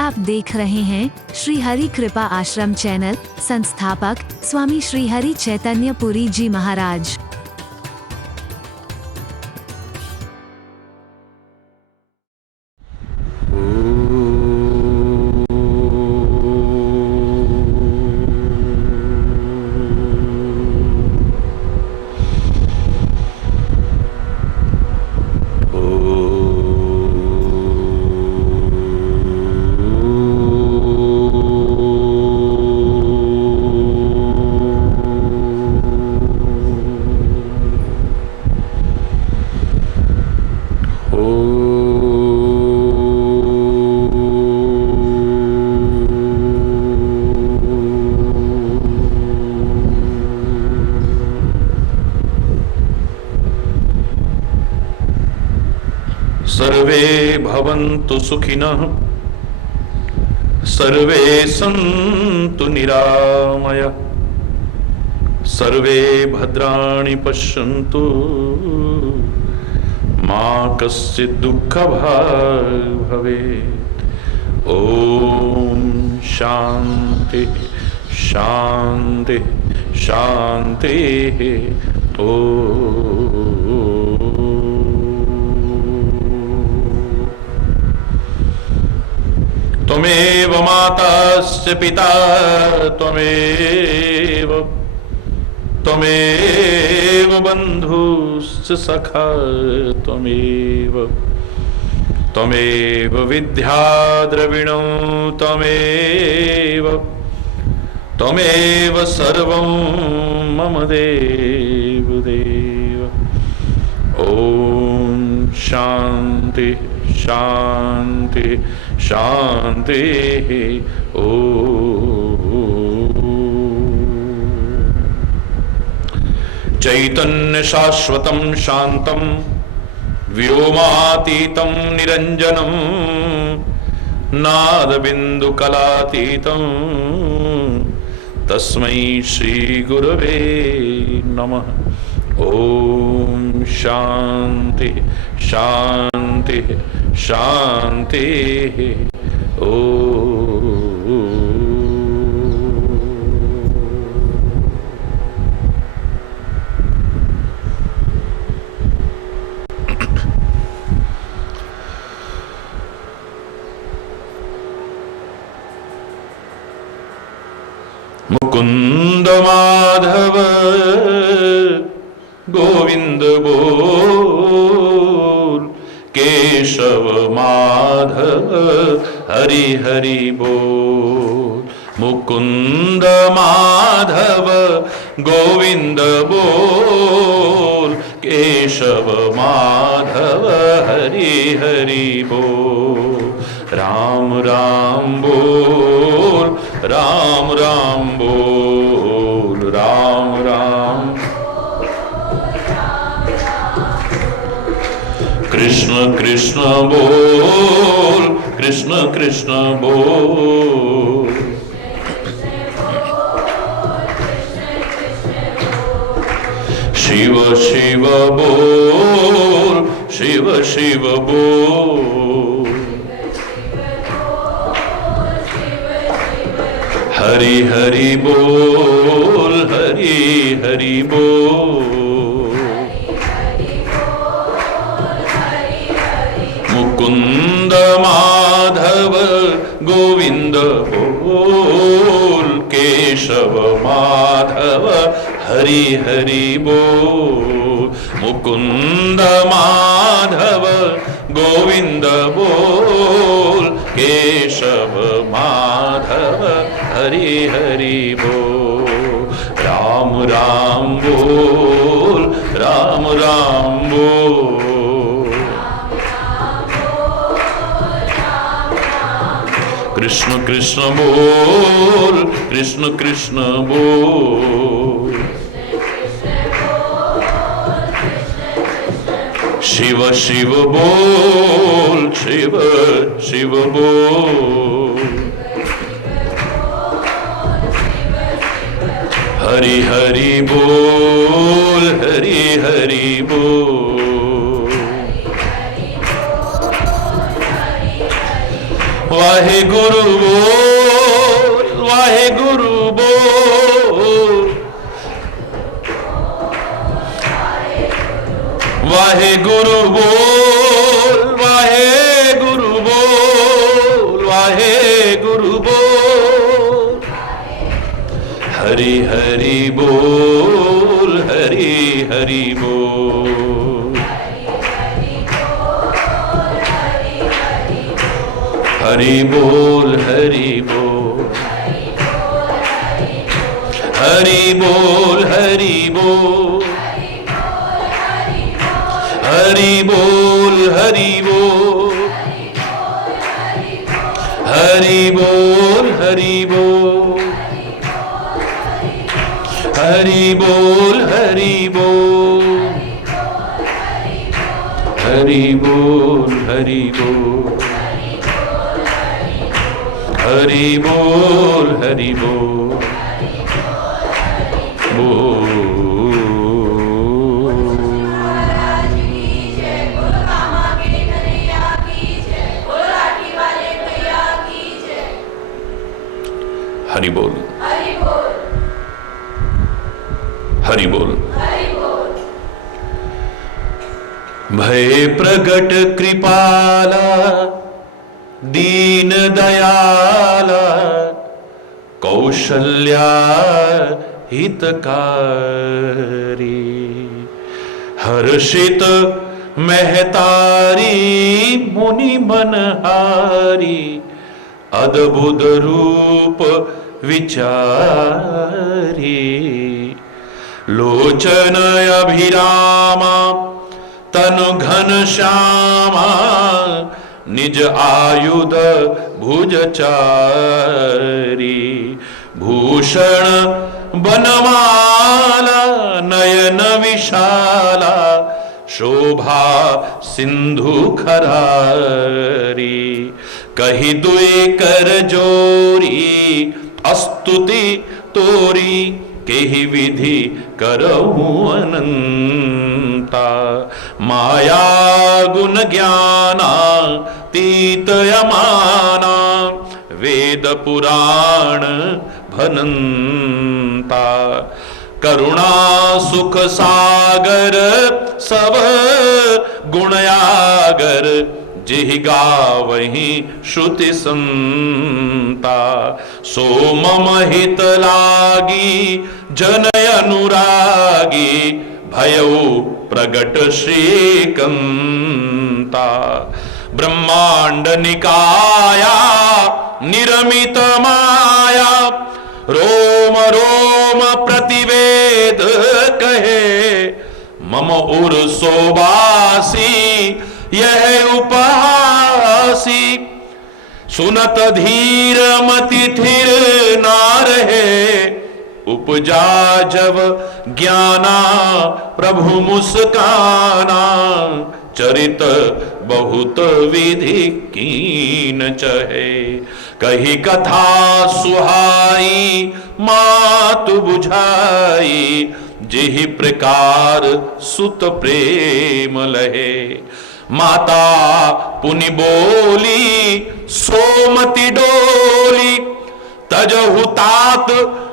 आप देख रहे हैं श्री हरि कृपा आश्रम चैनल। संस्थापक स्वामी श्री हरि चैतन्य पुरी जी महाराज। सर्वे भवन्तु सुखिनः, सर्वे सन्तु निरामयाः, सर्वे भद्राणि पश्यन्तु, मा कश्चित् दुःखभाग् भवेत्। ओम शांति शांति शांति। त्वमेव माताश्च पिता त्वमेव त्वमेव बन्धुश्च सखा त्वमेव त्वमेव विद्या द्रविणो त्वमेव त्वमेव सर्वं मम देव देव। ओम शांति शांति शांति। चैतन्य शाश्वतं शांतं व्योमातीतं निरंजनं नादबिंदु कलातीतं तस्मै श्री गुरवे नमः। ओम शांति शांति शांति। मुकुंद माधव गोविंद बोल, केशव माधव हरि हरि बोल। मुकुंद माधव गोविंद बोल, केशव माधव हरि हरि बोल। राम राम बोल, राम राम बोल, राम राम। कृष्ण कृष्ण बोल, कृष्ण कृष्ण बोल। शिव शिव बोल, शिव शिव बोल। हरि हरि बोल, हरि हरि बोल। मुकुंद माधव गोविंद बोल, केशव माधव हरि हरि बोल। मुकुंद माधव गोविंद बोल, केशव माधव हरि हरि बोल। राम राम बोल, राम राम बोल। कृष्ण कृष्ण बोल, कृष्ण कृष्ण बोल। शिव शिव बोल, शिव शिव बोल। हरि हरि बोल, हरि हरि बोल। वाहेगुरु बोल, वाहेगुरु बोल, वाहेगुरु बोल, वाहेगुरु बोल, वाहेगुरु बोल, हरि हरि बोल, हरि हरि बोल, हरि बोल, हरि बोल, हरि बोल, हरि बोल, हरि बोल, हरि बोल, हरि बोल, हरि बोल, हरि बोल, हरि बोल, हरि बोल, हरि बोल, हरि बोल, हरि बोल, हरि बोल, हरि बोल। भय प्रगट कृपाला दीन दयाला कौशल्या हितकारी हर्षित महतारी मुनि मनहारी अद्भुत रूप विचारी लोचन अभिरामा तनु घन श्यामा निज आयुध भुजचारी भूषण बनमाला नयन विशाला शोभा सिंधु खरारी कही दुई कर जोरी स्तुति तोरी केहि विधि करहु अनंता माया गुण ज्ञाना तीत यमाना वेद पुराण भनंता करुणा सुख सागर सब गुणयागर जिहि गावहि श्रुति संता सो मम हित लागी जन अनुरागी भयउ प्रगट श्रीकंता ब्रह्मांड निकाया निरमित माया रोम रोम प्रतिवेद कहे मम उर सोबासी यह उपहासी सुनत धीर मति थिर ना रहे उपजा जब ज्ञाना प्रभु मुस्काना चरित बहुत विधि कीन चहे कही कथा सुहाई मातु बुझाई जिहि प्रकार सुत प्रेम लहे माता पुनि बोली सोमति डोली तजहु तात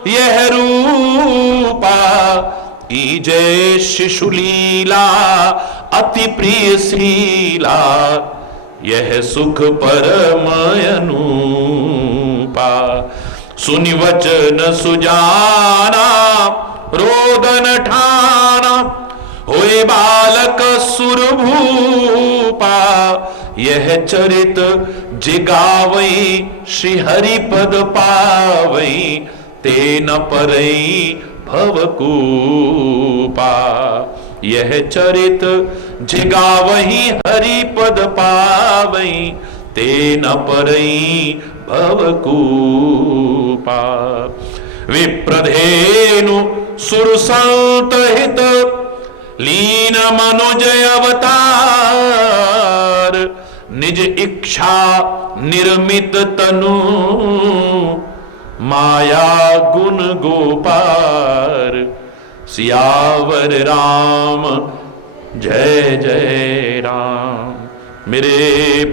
यह रूपा कीजे शिशु लीला अति प्रिय शीला यह सुख परम अनूपा सुनि वचन सुजाना रोदन ठाना होए बालक सुरभूपा यह चरित जिगावई श्री हरि पद पावई तेन परई भवकूपा यह चरित जिगावही हरि पद पावई तेन परई भवकूपा विप्रधेनु सुरसंत हित लीन मनुजय अवतार निज इच्छा निर्मित तनु माया गुण गोपार सियावर राम जय जय राम मेरे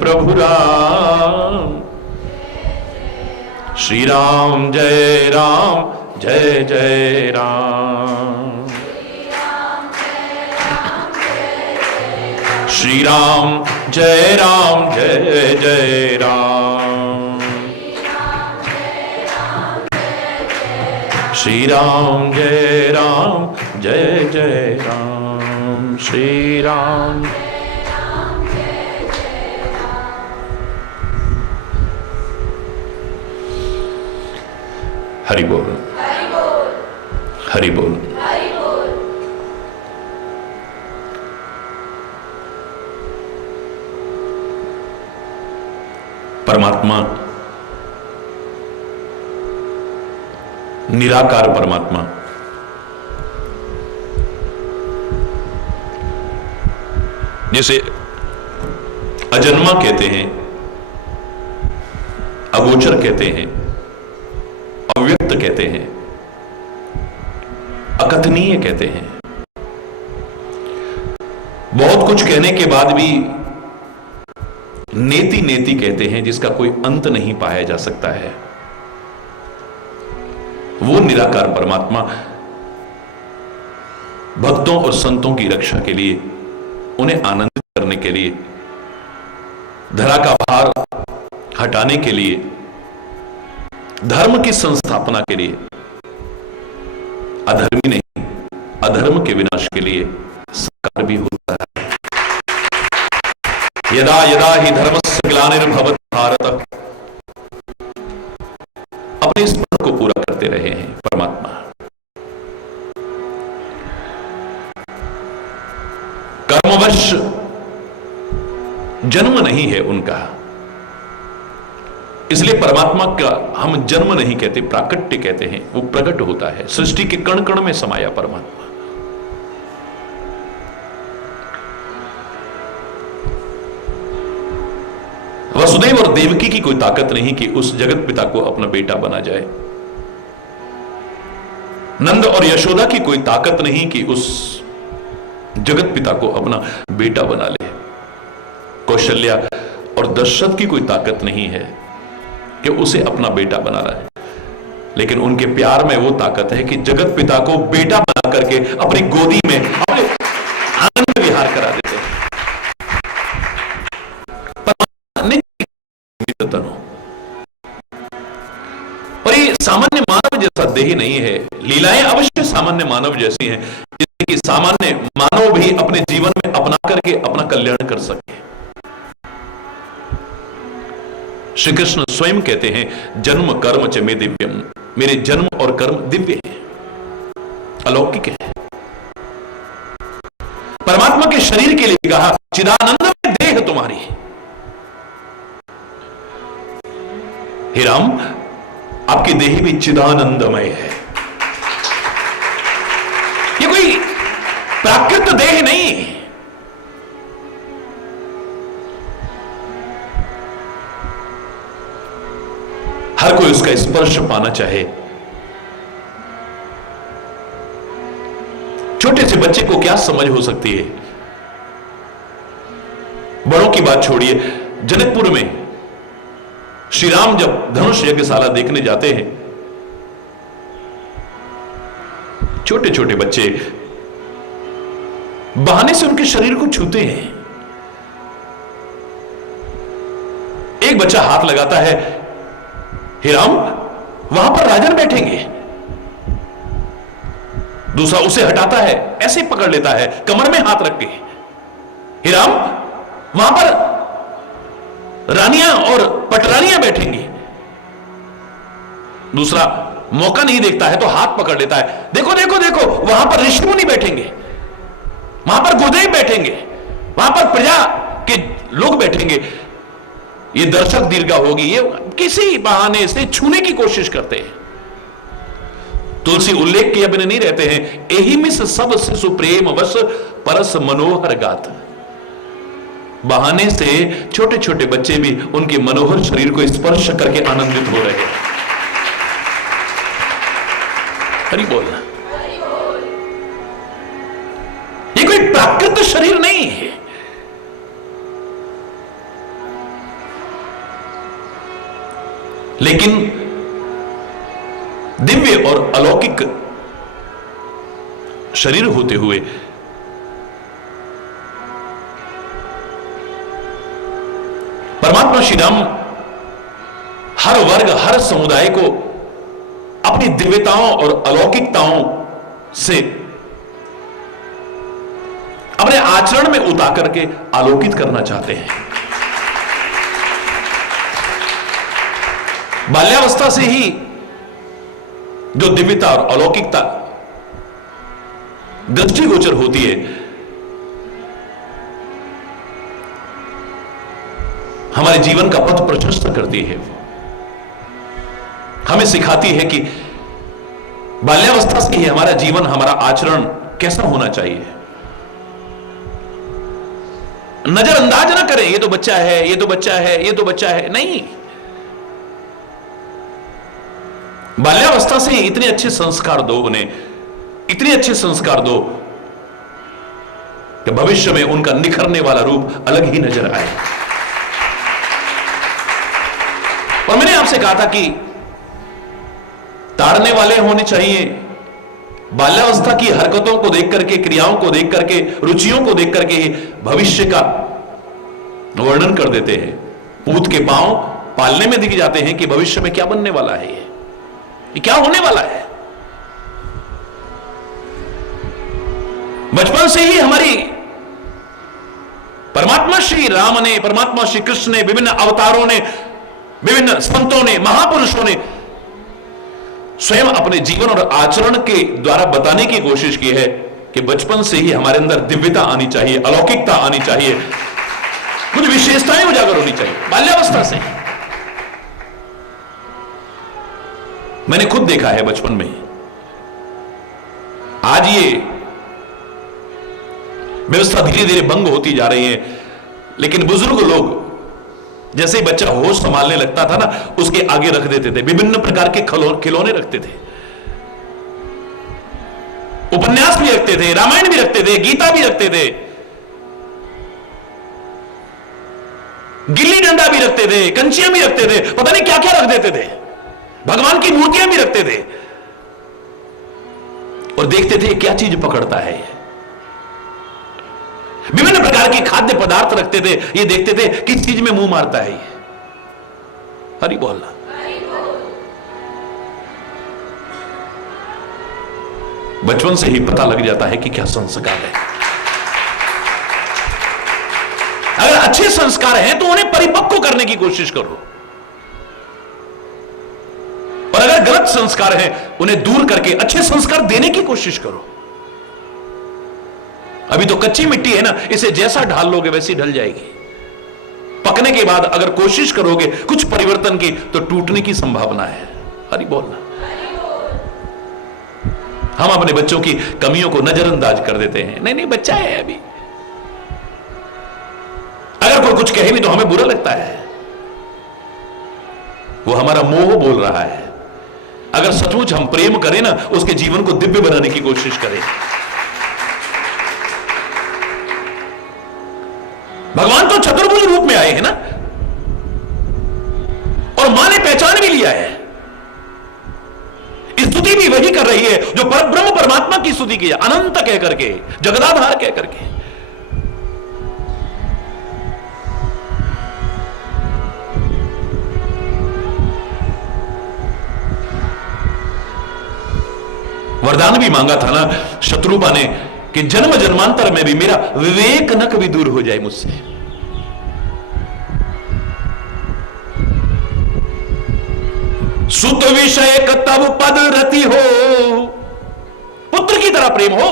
प्रभु राम श्री राम जय राम जय जय राम। श्री राम जय राम जय जय राम। श्री राम जय राम जय जय राम। श्री राम हरि बोल हरि बोल। परमात्मा निराकार परमात्मा जिसे अजन्मा कहते हैं, अगोचर कहते हैं, अव्यक्त कहते हैं, अकथनीय कहते हैं। बहुत कुछ कहने के बाद भी नेति नेति कहते हैं, जिसका कोई अंत नहीं पाया जा सकता है। वो निराकार परमात्मा भक्तों और संतों की रक्षा के लिए, उन्हें आनंदित करने के लिए, धरा का भार हटाने के लिए, धर्म की संस्थापना के लिए, अधर्मी नहीं अधर्म के विनाश के लिए साकार भी होता है। यदा यदा ही धर्मस्य ग्लानिर्भवति भारत, अपने इस पद को पूरा करते रहे हैं परमात्मा। कर्मवश जन्म नहीं है उनका, इसलिए परमात्मा का हम जन्म नहीं कहते, प्राकट्य कहते हैं। वो प्रकट होता है, सृष्टि के कण कण में समाया परमात्मा। वसुदेव और देवकी की कोई ताकत नहीं कि उस जगत पिता को अपना बेटा बना जाए। नंद और यशोदा की कोई ताकत नहीं कि उस जगत पिता को अपना बेटा बना ले। कौशल्या और दशरथ की कोई ताकत नहीं है कि उसे अपना बेटा बना रहा है, लेकिन उनके प्यार में वो ताकत है कि जगत पिता को बेटा बना करके अपनी गोदी में अपने आनंद विहार करा देते हैं। और ये सामान्य मानव जैसा देह नहीं है। लीलाएं अवश्य सामान्य मानव जैसी हैं, जिससे कि सामान्य मानव भी अपने जीवन में अपना करके अपना कल्याण कर सके। श्री कृष्ण स्वयं कहते हैं, जन्म कर्म च मे दिव्यम, मेरे जन्म और कर्म दिव्य है, अलौकिक है। परमात्मा के शरीर के लिए कहा, चिदानंद में देह तुम्हारी। हे राम, आपकी देह भी चिदानंदमय है। ये कोई प्राकृत देह नहीं है। हर कोई उसका स्पर्श पाना चाहे। छोटे से बच्चे को क्या समझ हो सकती है? बड़ों की बात छोड़िए, जनकपुर में श्री राम जब धनुष यज्ञशाला देखने जाते हैं, छोटे छोटे बच्चे बहाने से उनके शरीर को छूते हैं। एक बच्चा हाथ लगाता है, हे राम, वहां पर राजन बैठेंगे। दूसरा उसे हटाता है, ऐसे पकड़ लेता है कमर में हाथ रख के, हे राम, वहां पर रानियां और पटरानियां बैठेंगी। दूसरा मौका नहीं देखता है तो हाथ पकड़ लेता है, देखो देखो देखो, वहां पर ऋषि मुनि बैठेंगे, वहां पर गुरुदेव बैठेंगे, वहां पर प्रजा के लोग बैठेंगे। ये दर्शक दीर्घा होगी, ये किसी बहाने से छूने की कोशिश करते हैं। तुलसी उल्लेख किए बिना नहीं रहते हैं, एही मिस सब शिशु प्रेम वश परस मनोहर गात। बहाने से छोटे छोटे बच्चे भी उनके मनोहर शरीर को स्पर्श करके आनंदित हो रहे हैं। हरि बोल। ये कोई प्राकृत शरीर नहीं है। लेकिन दिव्य और अलौकिक शरीर होते हुए परमात्मा श्री राम हर वर्ग, हर समुदाय को अपनी दिव्यताओं और अलौकिकताओं से अपने आचरण में उतार करके आलोकित करना चाहते हैं। बाल्यावस्था से ही जो दिव्यता और अलौकिकता दृष्टिगोचर होती है, हमारे जीवन का पथ प्रशस्त करती है, हमें सिखाती है कि बाल्यावस्था से ही हमारा जीवन, हमारा आचरण कैसा होना चाहिए। नजरअंदाज ना करें, ये तो बच्चा है, ये तो बच्चा है, ये तो बच्चा है, नहीं। बाल्यावस्था से ही इतने अच्छे संस्कार दो उन्हें, इतने अच्छे संस्कार दो कि भविष्य में उनका निखरने वाला रूप अलग ही नजर आए। और मैंने आपसे कहा था कि ताड़ने वाले होने चाहिए। बाल्यावस्था की हरकतों को देख करके, क्रियाओं को देख करके, रुचियों को देख करके ही भविष्य का वर्णन कर देते हैं। पूत के पांव पालने में दिख जाते हैं कि भविष्य में क्या बनने वाला है, ये क्या होने वाला है। बचपन से ही हमारी परमात्मा श्री राम ने, परमात्मा श्री कृष्ण ने, विभिन्न अवतारों ने, विभिन्न संतों ने, महापुरुषों ने स्वयं अपने जीवन और आचरण के द्वारा बताने की कोशिश की है कि बचपन से ही हमारे अंदर दिव्यता आनी चाहिए, अलौकिकता आनी चाहिए, कुछ विशेषताएं उजागर होनी चाहिए बाल्यावस्था से। मैंने खुद देखा है बचपन में। आज ये व्यवस्था धीरे धीरे भंग होती जा रही है, लेकिन बुजुर्ग लोग जैसे ही बच्चा होश संभालने लगता था ना, उसके आगे रख देते थे, विभिन्न प्रकार के खिलौने रखते थे, उपन्यास भी रखते थे, रामायण भी रखते थे, गीता भी रखते थे, गिल्ली डंडा भी रखते थे, कंचियां भी रखते थे, पता नहीं क्या क्या रख देते थे, भगवान की मूर्तियां भी रखते थे। और देखते थे क्या चीज पकड़ता है। विभिन्न प्रकार के खाद्य पदार्थ रखते थे, ये देखते थे किस चीज में मुंह मारता है ये। हरि बोलना। बचपन से ही पता लग जाता है कि क्या संस्कार है। अगर अच्छे संस्कार हैं तो उन्हें परिपक्व करने की कोशिश करो, और अगर गलत संस्कार हैं उन्हें दूर करके अच्छे संस्कार देने की कोशिश करो। अभी तो कच्ची मिट्टी है ना, इसे जैसा ढाल लोगे वैसी ढल जाएगी। पकने के बाद अगर कोशिश करोगे कुछ परिवर्तन की तो टूटने की संभावना है। हरि बोलना। हम अपने बच्चों की कमियों को नजरअंदाज कर देते हैं, नहीं नहीं बच्चा है अभी। अगर कोई कुछ कहे भी तो हमें बुरा लगता है, वो हमारा मोह बोल रहा है। अगर सचमुच हम प्रेम करें ना, उसके जीवन को दिव्य बनाने की कोशिश करें। भगवान तो चतुर्भुज रूप में आए हैं ना, और मां ने पहचान भी लिया है। स्तुति भी वही कर रही है जो परब्रह्म परमात्मा की स्तुति की है, अनंत कह करके, जगदाधार कह करके। वरदान भी मांगा था ना शत्रुपा ने कि जन्म जन्मांतर में भी मेरा विवेक न कभी दूर हो जाए मुझसे। सुत विषय तब पद रति हो, पुत्र की तरह प्रेम हो,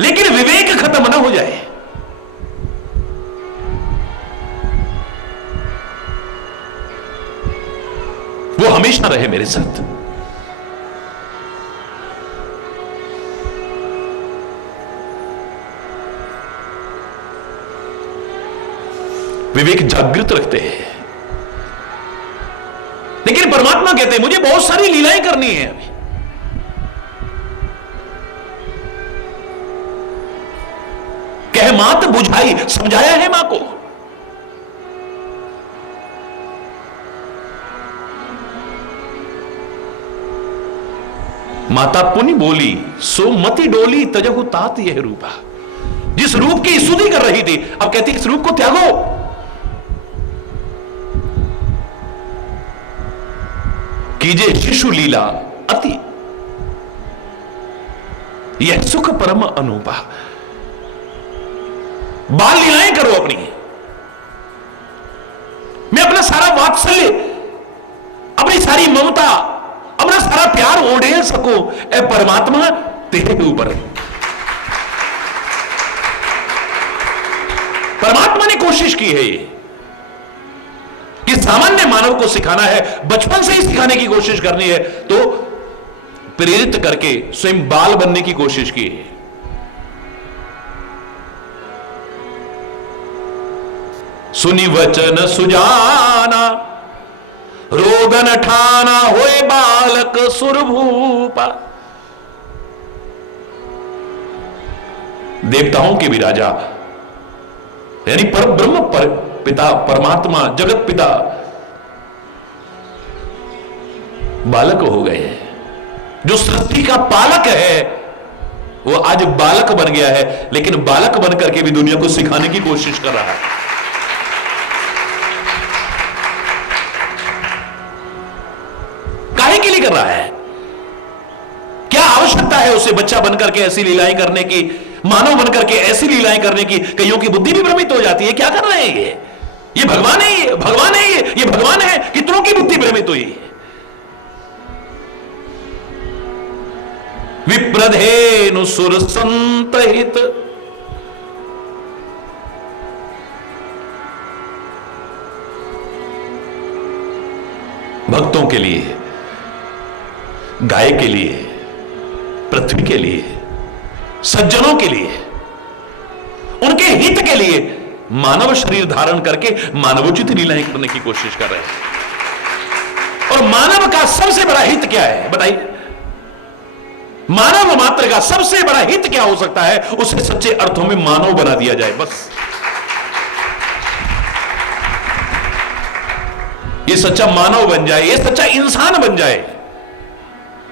लेकिन विवेक खत्म ना हो जाए। वो हमेशा रहे मेरे साथ। विवेक जागृत रखते हैं, लेकिन परमात्मा कहते हैं मुझे बहुत सारी लीलाएं करनी है अभी। कह मात बुझाई, समझाया है मां को। माता पुनि बोली सो मति डोली तजहु तात यह रूपा। जिस रूप की स्तुति कर रही थी अब कहती इस रूप को त्यागो। कीजे शिशु लीला अति यह सुख परम अनूपा। बाल लीलाएं करो अपनी। मैं अपना सारा वात्सल्य, अपनी सारी ममता, अपना सारा प्यार ओढ़े सको ए परमात्मा तेरे ऊपर। परमात्मा ने कोशिश की है ये कि सामान्य मानव को सिखाना है, बचपन से ही सिखाने की कोशिश करनी है, तो प्रेरित करके स्वयं बाल बनने की कोशिश की है। सुनी वचन सुजाना रोगन ठाना होए बालक सुरभूपा। देवताओं के भी राजा यानी पर ब्रह्म पर पिता परमात्मा जगत पिता बालक हो गए हैं। जो सृष्टि का पालक है वो आज बालक बन गया है, लेकिन बालक बन करके भी दुनिया को सिखाने की कोशिश कर रहा है। काहे के लिए कर रहा है? क्या आवश्यकता है उसे बच्चा बनकर के ऐसी लीलाएं करने की, मानव बनकर के ऐसी लीलाएं करने की? कईयों की बुद्धि भी भ्रमित हो जाती है, क्या कर रहे हैं ये भगवान है, ये भगवान है, ये भगवान है। कितनों की बुद्धि भ्रमित हुई। विप्रधेनु सुर संतहित भक्तों के लिए, गाय के लिए, पृथ्वी के लिए, सज्जनों के लिए, उनके हित के लिए मानव शरीर धारण करके मानवोचित लीलाएं करने की कोशिश कर रहे हैं। और मानव का सबसे बड़ा हित क्या है बताइए? मानव मात्र का सबसे बड़ा हित क्या हो सकता है? उसे सच्चे अर्थों में मानव बना दिया जाए, बस। ये सच्चा मानव बन जाए, ये सच्चा इंसान बन जाए।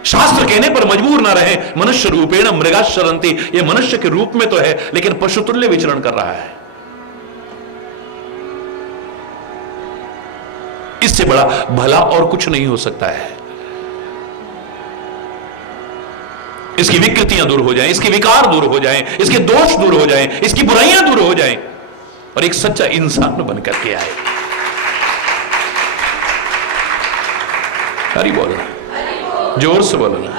शास्त्र कहने पर मजबूर ना रहे, मनुष्य रूपेण मृगा शरंती। ये मनुष्य के रूप में तो है लेकिन पशुतुल्य विचरण कर रहा है। इससे बड़ा भला और कुछ नहीं हो सकता है। इसकी विकृतियां दूर हो जाएं, इसके विकार दूर हो जाएं, इसके दोष दूर हो जाएं, इसकी बुराइयां दूर हो जाएं और एक सच्चा इंसान बनकर के आए। हरि बोलो, जोर से बोलो ना।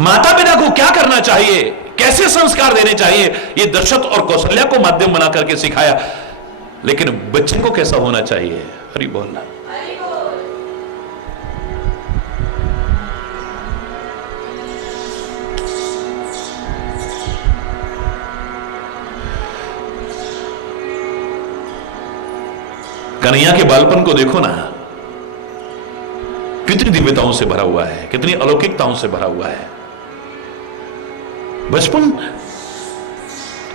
माता पिता को क्या करना चाहिए, कैसे संस्कार देने चाहिए, ये दशरथ और कौशल्या को माध्यम बना करके सिखाया, लेकिन बच्चे को कैसा होना चाहिए? हरि बोलना। कन्हैया के बालपन को देखो ना, कितनी दिव्यताओं से भरा हुआ है, कितनी अलौकिकताओं से भरा हुआ है। बचपन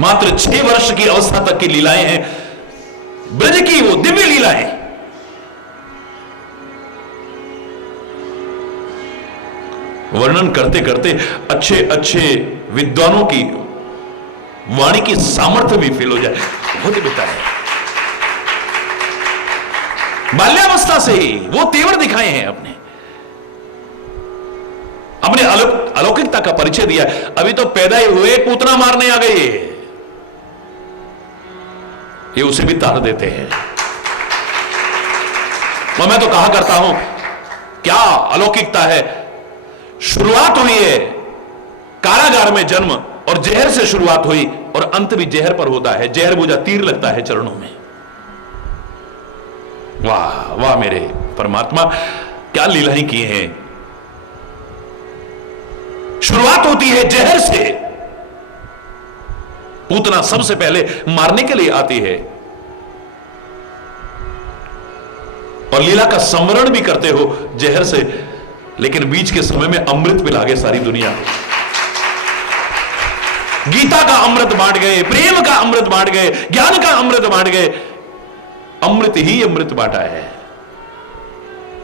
मात्र 6 वर्ष की अवस्था तक की लीलाएं हैं, ब्रज की वो दिव्य लीलाएं। वर्णन करते करते अच्छे अच्छे विद्वानों की वाणी की सामर्थ्य भी फेल हो जाए, बहुत दिव्यता है। बाल्यावस्था से ही वो तेवर दिखाए हैं, अपने अलौकिकता का परिचय दिया। अभी तो पैदा ही हुए पूतना मारने आ गए, ये उसे भी तार देते हैं। और मैं तो कहा करता हूं क्या अलौकिकता है। शुरुआत हुई है कारागार में जन्म, और जहर से शुरुआत हुई और अंत भी जहर पर होता है। जहर बुझा तीर लगता है चरणों में। वाह वाह मेरे परमात्मा, क्या लीलाएं की हैं। शुरुआत होती है जहर से, पूतना सबसे पहले मारने के लिए आती है और लीला का संवरण भी करते हो जहर से, लेकिन बीच के समय में अमृत पिला गए सारी दुनिया। गीता का अमृत बांट गए, प्रेम का अमृत बांट गए, ज्ञान का अमृत बांट गए। अमृत ही अमृत बांटा है।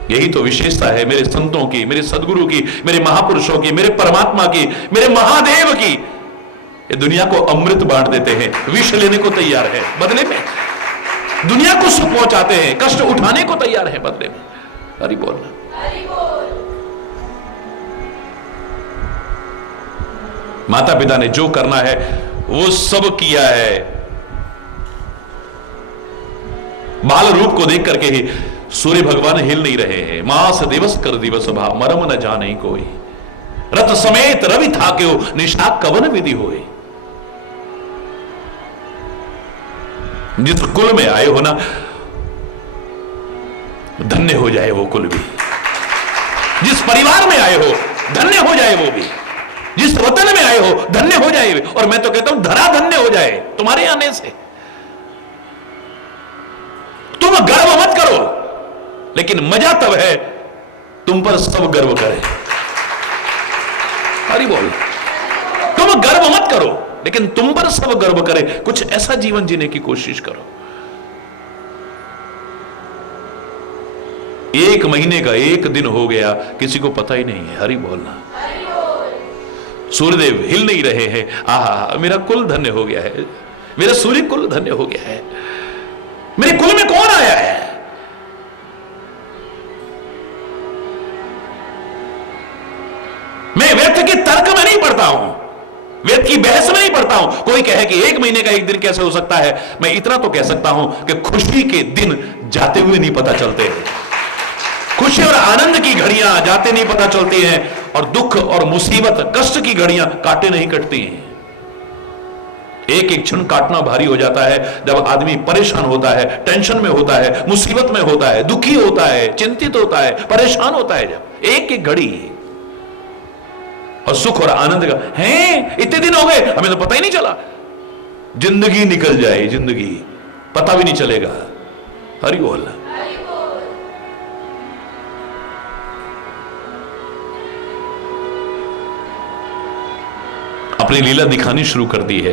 यही तो विशेषता है मेरे संतों की, मेरे सदगुरु की, मेरे महापुरुषों की, मेरे परमात्मा की, मेरे महादेव की। ये दुनिया को अमृत बांट देते हैं, विष लेने को तैयार है बदले में, दुनिया को सुख पहुंचाते हैं, कष्ट उठाने को तैयार है बदले में। हरि बोल। माता पिता ने जो करना है वो सब किया है। बाल रूप को देख करके ही सूर्य भगवान हिल नहीं रहे हैं। मास दिवस कर दिवस भाव मरम न जाने कोई, रथ समेत रवि था क्यों निशा कवन विधि होए। जिस कुल में आए हो ना, धन्य हो जाए वो कुल भी। जिस परिवार में आए हो धन्य हो जाए वो भी। जिस वतन में आए हो धन्य हो जाए। और मैं तो कहता हूं धरा धन्य हो जाए तुम्हारे आने से। तुम गर्व मत करो, लेकिन मजा तब है तुम पर सब गर्व करे। हरि बोल। तुम गर्व मत करो, लेकिन तुम पर सब गर्व करे। कुछ ऐसा जीवन जीने की कोशिश करो। 1 महीने का 1 दिन हो गया, किसी को पता ही नहीं है। हरि बोलना। सूर्यदेव हिल नहीं रहे हैं। आहा, मेरा कुल धन्य हो गया है, मेरा सूर्य कुल धन्य हो गया है। मेरे कुल में कौन आया है? मैं व्यर्थ की तर्क में नहीं पढ़ता हूं, व्यर्थ की बहस में नहीं पढ़ता हूं। कोई कहे कि 1 महीने का 1 दिन कैसे हो सकता है, मैं इतना तो कह सकता हूं कि खुशी के दिन जाते हुए नहीं पता चलते। खुशी और आनंद की घड़ियां जाते नहीं पता चलती हैं, और दुख और मुसीबत कष्ट की घड़ियां काटे नहीं कटती हैं। एक एक क्षण काटना भारी हो जाता है जब आदमी परेशान होता है, टेंशन में होता है, मुसीबत में होता है, दुखी होता है, चिंतित होता है, परेशान होता है। जब एक एक घड़ी और सुख और आनंद का है, इतने दिन हो गए हमें तो पता ही नहीं चला। जिंदगी निकल जाए, जिंदगी पता भी नहीं चलेगा। हरि बोल। अपनी लीला दिखानी शुरू कर दी है।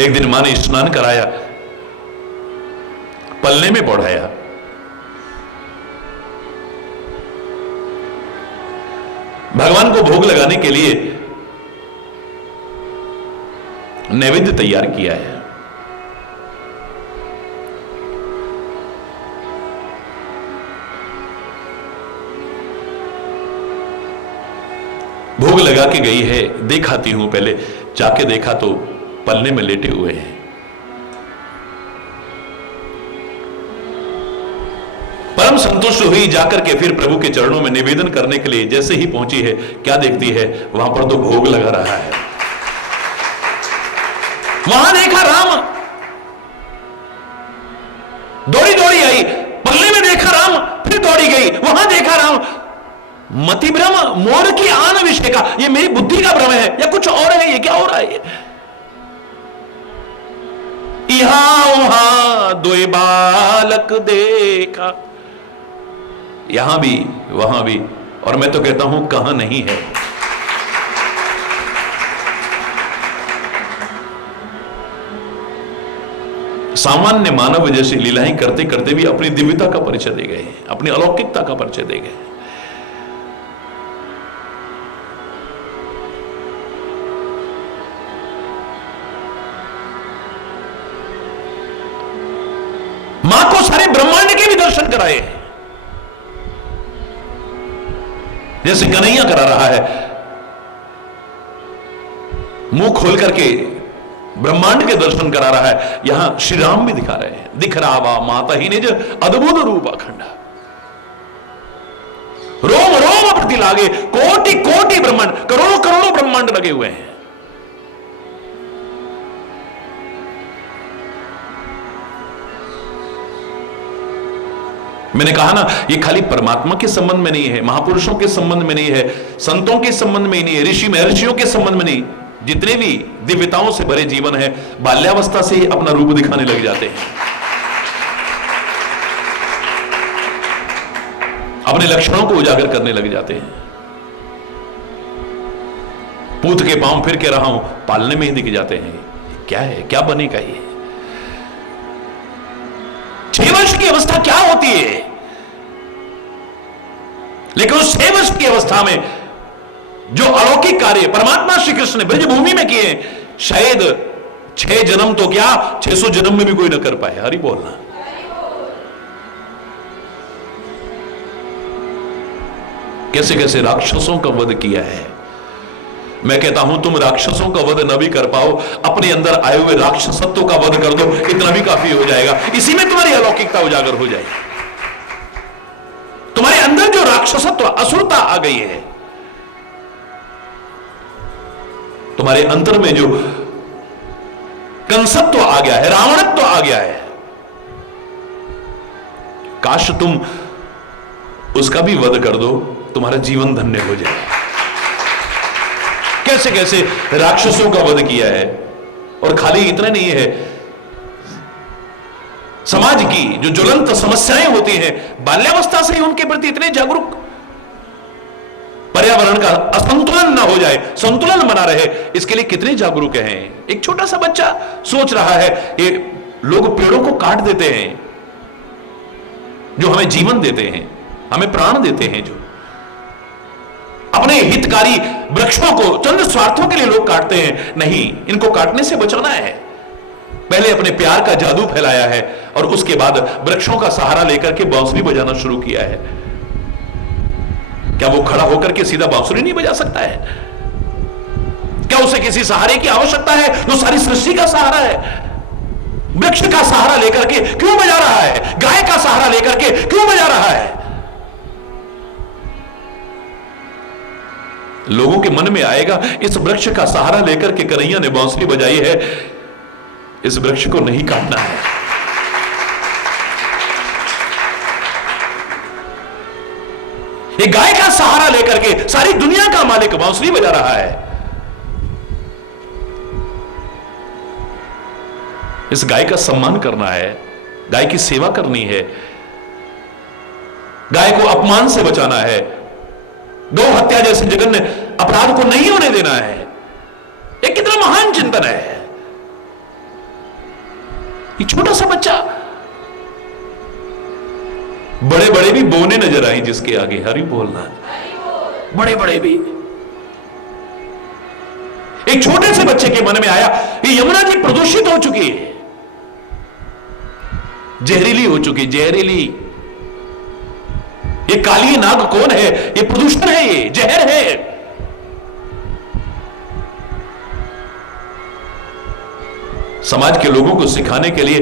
एक दिन मां ने स्नान कराया, पल्ले में बढ़ाया, भगवान को भोग लगाने के लिए नैवेद्य तैयार किया है। भोग लगा के गई है, देखाती हूं। पहले जाके देखा तो पलने में लेटे हुए हैं। परम संतुष्ट हुई, जाकर के फिर प्रभु के चरणों में निवेदन करने के लिए जैसे ही पहुंची है, क्या देखती है, वहां पर तो भोग लगा रहा है। वहां देखा राम, दौड़ी दौड़ी आई, पल्ले में देखा राम, फिर दौड़ी गई, वहां देखा राम। मति भ्रम, मोर की आन विषय का, ये मेरी बुद्धि का भ्रम है या कुछ और है? ये क्या हो रहा है? यहां वहां 2 बालक देखा, यहां भी वहां भी, और मैं तो कहता हूं कहां नहीं है। सामान्य मानव जैसी लीलाएं करते करते भी अपनी दिव्यता का परिचय दे गए, अपनी अलौकिकता का परिचय दे गए। मां को सारे ब्रह्मांड के भी दर्शन कराए, जैसे कन्हैया करा रहा है। मुंह खोल करके ब्रह्मांड के दर्शन करा रहा है। यहां श्री राम भी दिखा रहे हैं। दिख रहा वा माता ही निज अद्भुत रूप अखंड, रोम रोम प्रति लागे, कोटि कोटि ब्रह्मांड, करोड़ों करोड़ों ब्रह्मांड लगे हुए हैं। मैंने कहा ना, ये खाली परमात्मा के संबंध में नहीं है, महापुरुषों के संबंध में नहीं है, संतों के संबंध में ही नहीं है, ऋषि महर्षियों के संबंध में नहीं। जितने भी दिव्यताओं से भरे जीवन है, बाल्यावस्था से ही अपना रूप दिखाने लग जाते हैं, अपने लक्षणों को उजागर करने लग जाते हैं। पूत के पांव फिर कह रहा हूं, पालने में ही दिख जाते हैं। क्या है, क्या बनेगा ये? 6 वर्ष की अवस्था क्या होती है, लेकिन उस 6 वर्ष की अवस्था में जो अलौकिक कार्य परमात्मा श्री कृष्ण ने ब्रज भूमि में किए, शायद 6 जन्म तो क्या 600 जन्म में भी कोई ना कर पाए। हरि बोलना। कैसे कैसे राक्षसों का वध किया है। मैं कहता हूं तुम राक्षसों का वध न भी कर पाओ, अपने अंदर आए हुए राक्षसत्व का वध कर दो, इतना भी काफी हो जाएगा। इसी में तुम्हारी अलौकिकता उजागर हो जाएगी। तुम्हारे अंदर जो राक्षसत्व असुरता आ गई है, तुम्हारे अंतर में जो कंसत्व आ गया है, रावणत्व आ गया है, काश तुम उसका भी वध कर दो, तुम्हारा जीवन धन्य हो जाए। कैसे कैसे राक्षसों का वध किया है। और खाली इतना नहीं है, समाज की जो ज्वलंत समस्याएं होती हैं, बाल्यावस्था से ही उनके प्रति इतने जागरूक, पर्यावरण का असंतुलन ना हो जाए, संतुलन बना रहे, इसके लिए कितने जागरूक हैं। एक छोटा सा बच्चा सोच रहा है, ये लोग पेड़ों को काट देते हैं जो हमें जीवन देते हैं, हमें प्राण देते हैं, जो अपने हितकारी वृक्षों को चंद स्वार्थों के लिए लोग काटते हैं। नहीं, इनको काटने से बचाना है। पहले अपने प्यार का जादू फैलाया है और उसके बाद वृक्षों का सहारा लेकर के बांसुरी बजाना शुरू किया है। क्या वो खड़ा होकर के सीधा बांसुरी नहीं बजा सकता है? क्या उसे किसी सहारे की आवश्यकता है जो सारी सृष्टि का सहारा है? वृक्ष का सहारा लेकर के क्यों बजा रहा है? गाय का सहारा लेकर के क्यों बजा रहा है? लोगों के मन में आएगा, इस वृक्ष का सहारा लेकर के कन्हैया ने बांसुरी बजाई है, इस वृक्ष को नहीं काटना है। ये गाय का सहारा लेकर के सारी दुनिया का मालिक बांसुरी बजा रहा है। इस गाय का सम्मान करना है, गाय की सेवा करनी है, गाय को अपमान से बचाना है, गौ हत्या जैसे जघन्य अपराध को नहीं होने देना है। ये कितना महान चिंतन है। ये छोटा सा बच्चा, बड़े बड़े भी बोने नजर आए जिसके आगे। हरि बोलना। बड़े बड़े भी। एक छोटे से बच्चे के मन में आया, ये यमुना जी प्रदूषित हो चुकी है, जहरीली हो चुकी, जहरीली। ये काली नाग कौन है? ये प्रदूषण है, ये जहर है। समाज के लोगों को सिखाने के लिए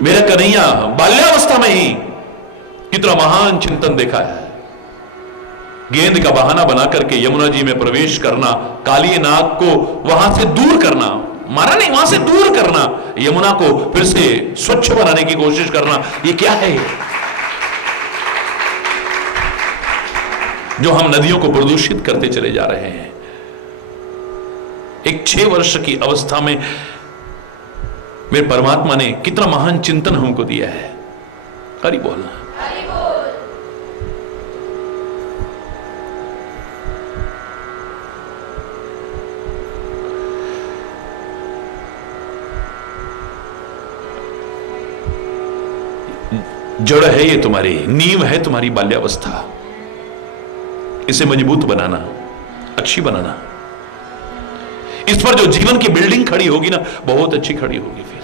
मेरा कन्हैया बाल्यावस्था में ही कितना महान चिंतन देखा है। गेंद का बहाना बना करके यमुना जी में प्रवेश करना, काली नाग को वहां से दूर करना, मारा नहीं, वहां से दूर करना, यमुना को फिर से स्वच्छ बनाने की कोशिश करना, ये क्या है? जो हम नदियों को प्रदूषित करते चले जा रहे हैं। एक 6 वर्ष की अवस्था में मेरे परमात्मा ने कितना महान चिंतन हमको दिया है। हरि बोलना। जड़ है ये तुम्हारी, नींव है तुम्हारी बाल्यावस्था। इसे मजबूत बनाना, अच्छी बनाना। इस पर जो जीवन की बिल्डिंग खड़ी होगी ना, बहुत अच्छी खड़ी होगी। फिर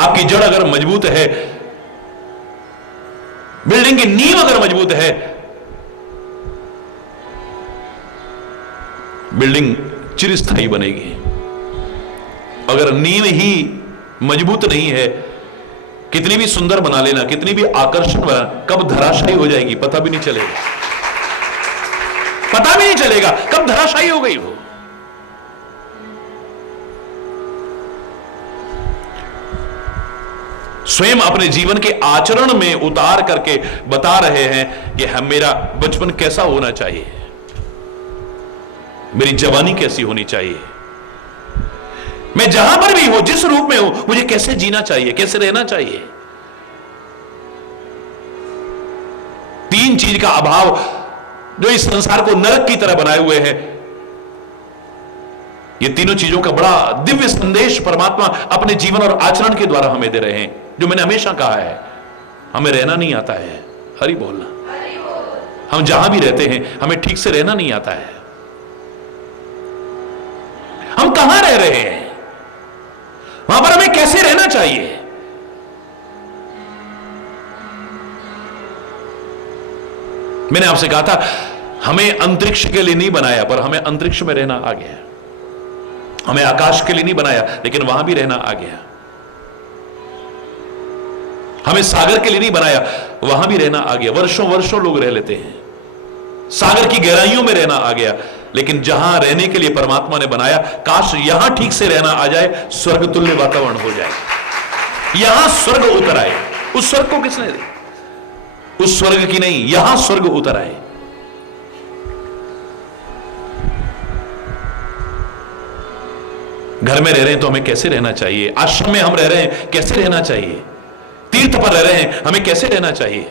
आपकी जड़ अगर मजबूत है, बिल्डिंग की नींव अगर मजबूत है, बिल्डिंग चिरस्थायी बनेगी। अगर नींव ही मजबूत नहीं है, कितनी भी सुंदर बना लेना, कितनी भी आकर्षण बना, कब धराशायी हो जाएगी पता भी नहीं चलेगा। पता भी नहीं चलेगा कब धराशायी हो गई हो। स्वयं अपने जीवन के आचरण में उतार करके बता रहे हैं कि हम, मेरा बचपन कैसा होना चाहिए, मेरी जवानी कैसी होनी चाहिए, मैं जहां पर भी हूं, जिस रूप में हूं, मुझे कैसे जीना चाहिए, कैसे रहना चाहिए। 3 चीज का अभाव जो इस संसार को नरक की तरह बनाए हुए हैं, ये तीनों चीजों का बड़ा दिव्य संदेश परमात्मा अपने जीवन और आचरण के द्वारा हमें दे रहे हैं। जो मैंने हमेशा कहा है, हमें रहना नहीं आता है, हरि बोलना। हम जहां भी रहते हैं हमें ठीक से रहना नहीं आता है। हम कहां रह रहे हैं, वहां पर हमें कैसे रहना चाहिए। मैंने आपसे कहा था हमें अंतरिक्ष के लिए नहीं बनाया, पर हमें अंतरिक्ष में रहना आ गया। हमें आकाश के लिए नहीं बनाया, लेकिन वहां भी रहना आ गया। हमें सागर के लिए नहीं बनाया, वहां भी रहना आ गया। वर्षों वर्षों लोग रह लेते हैं, सागर की गहराइयों में रहना आ गया। लेकिन जहां रहने के लिए परमात्मा ने बनाया, काश यहां ठीक से रहना आ जाए, स्वर्ग तुल्य वातावरण हो जाए, यहां स्वर्ग उतर आए। उस स्वर्ग को किसने दी? उस स्वर्ग की नहीं, यहां स्वर्ग उतर आए। घर में रह रहे हैं तो हमें कैसे रहना चाहिए, आश्रम में हम रह रहे हैं कैसे रहना चाहिए, तीर्थ पर रह रहे हैं हमें कैसे रहना चाहिए,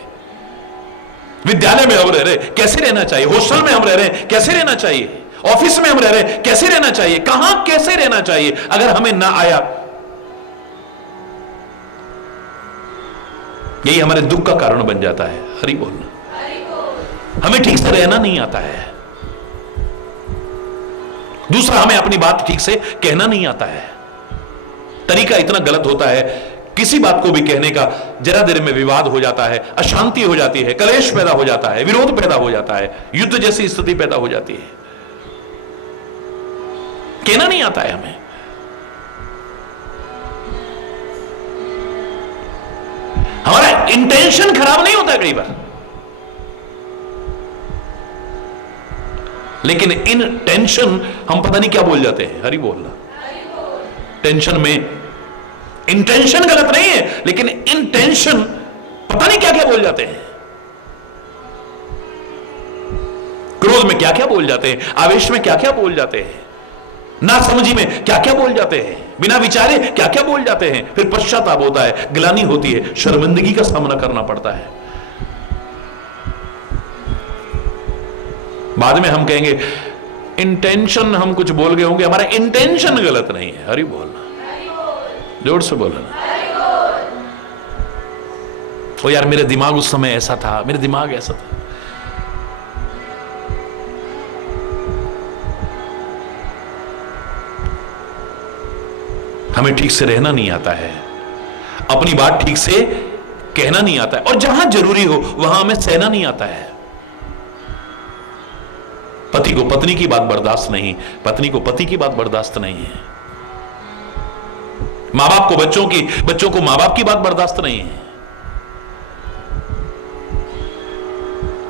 विद्यालय में हम रह रहे हैं कैसे रहना चाहिए, हॉस्टल में हम रह रहे हैं कैसे रहना चाहिए, ऑफिस में हम रह रहे हैं कैसे रहना चाहिए, कहां कैसे रहना चाहिए, अगर हमें ना आया, यही हमारे दुख का कारण बन जाता है। हरि बोलना। हमें ठीक से रहना नहीं आता है। दूसरा, हमें अपनी बात ठीक से कहना नहीं आता है। तरीका इतना गलत होता है, किसी बात को भी कहने का जरा देर में विवाद हो जाता है, अशांति हो जाती है, कलेश पैदा हो जाता है, विरोध पैदा हो जाता है, युद्ध जैसी स्थिति पैदा हो जाती है। कहना नहीं आता है हमें। हमारा इंटेंशन खराब नहीं होता कई बार, लेकिन इन टेंशन हम पता नहीं क्या बोल जाते हैं। हरि बोलना। टेंशन में इंटेंशन गलत नहीं है, लेकिन इन टेंशन पता नहीं क्या क्या बोल जाते हैं। क्रोध में क्या क्या बोल जाते हैं, आवेश में क्या क्या बोल जाते हैं, नासमझी में क्या क्या बोल जाते हैं, बिना विचारे क्या क्या बोल जाते हैं। फिर पश्चाताप होता है, ग्लानि होती है, शर्मिंदगी का सामना करना पड़ता है। बाद में हम कहेंगे इंटेंशन, हम कुछ बोल गए होंगे, हमारा इंटेंशन गलत नहीं है। हरि बोलना। जोर से बोलना। ओ यार, मेरे दिमाग उस समय ऐसा था, मेरे दिमाग ऐसा था। हमें ठीक से रहना नहीं आता है, अपनी बात ठीक से कहना नहीं आता है, और जहां जरूरी हो वहां हमें सहना नहीं आता है। पति को पत्नी की बात बर्दाश्त नहीं, पत्नी को पति की बात बर्दाश्त नहीं है, मां बाप को बच्चों को मां बाप की बात बर्दाश्त नहीं है,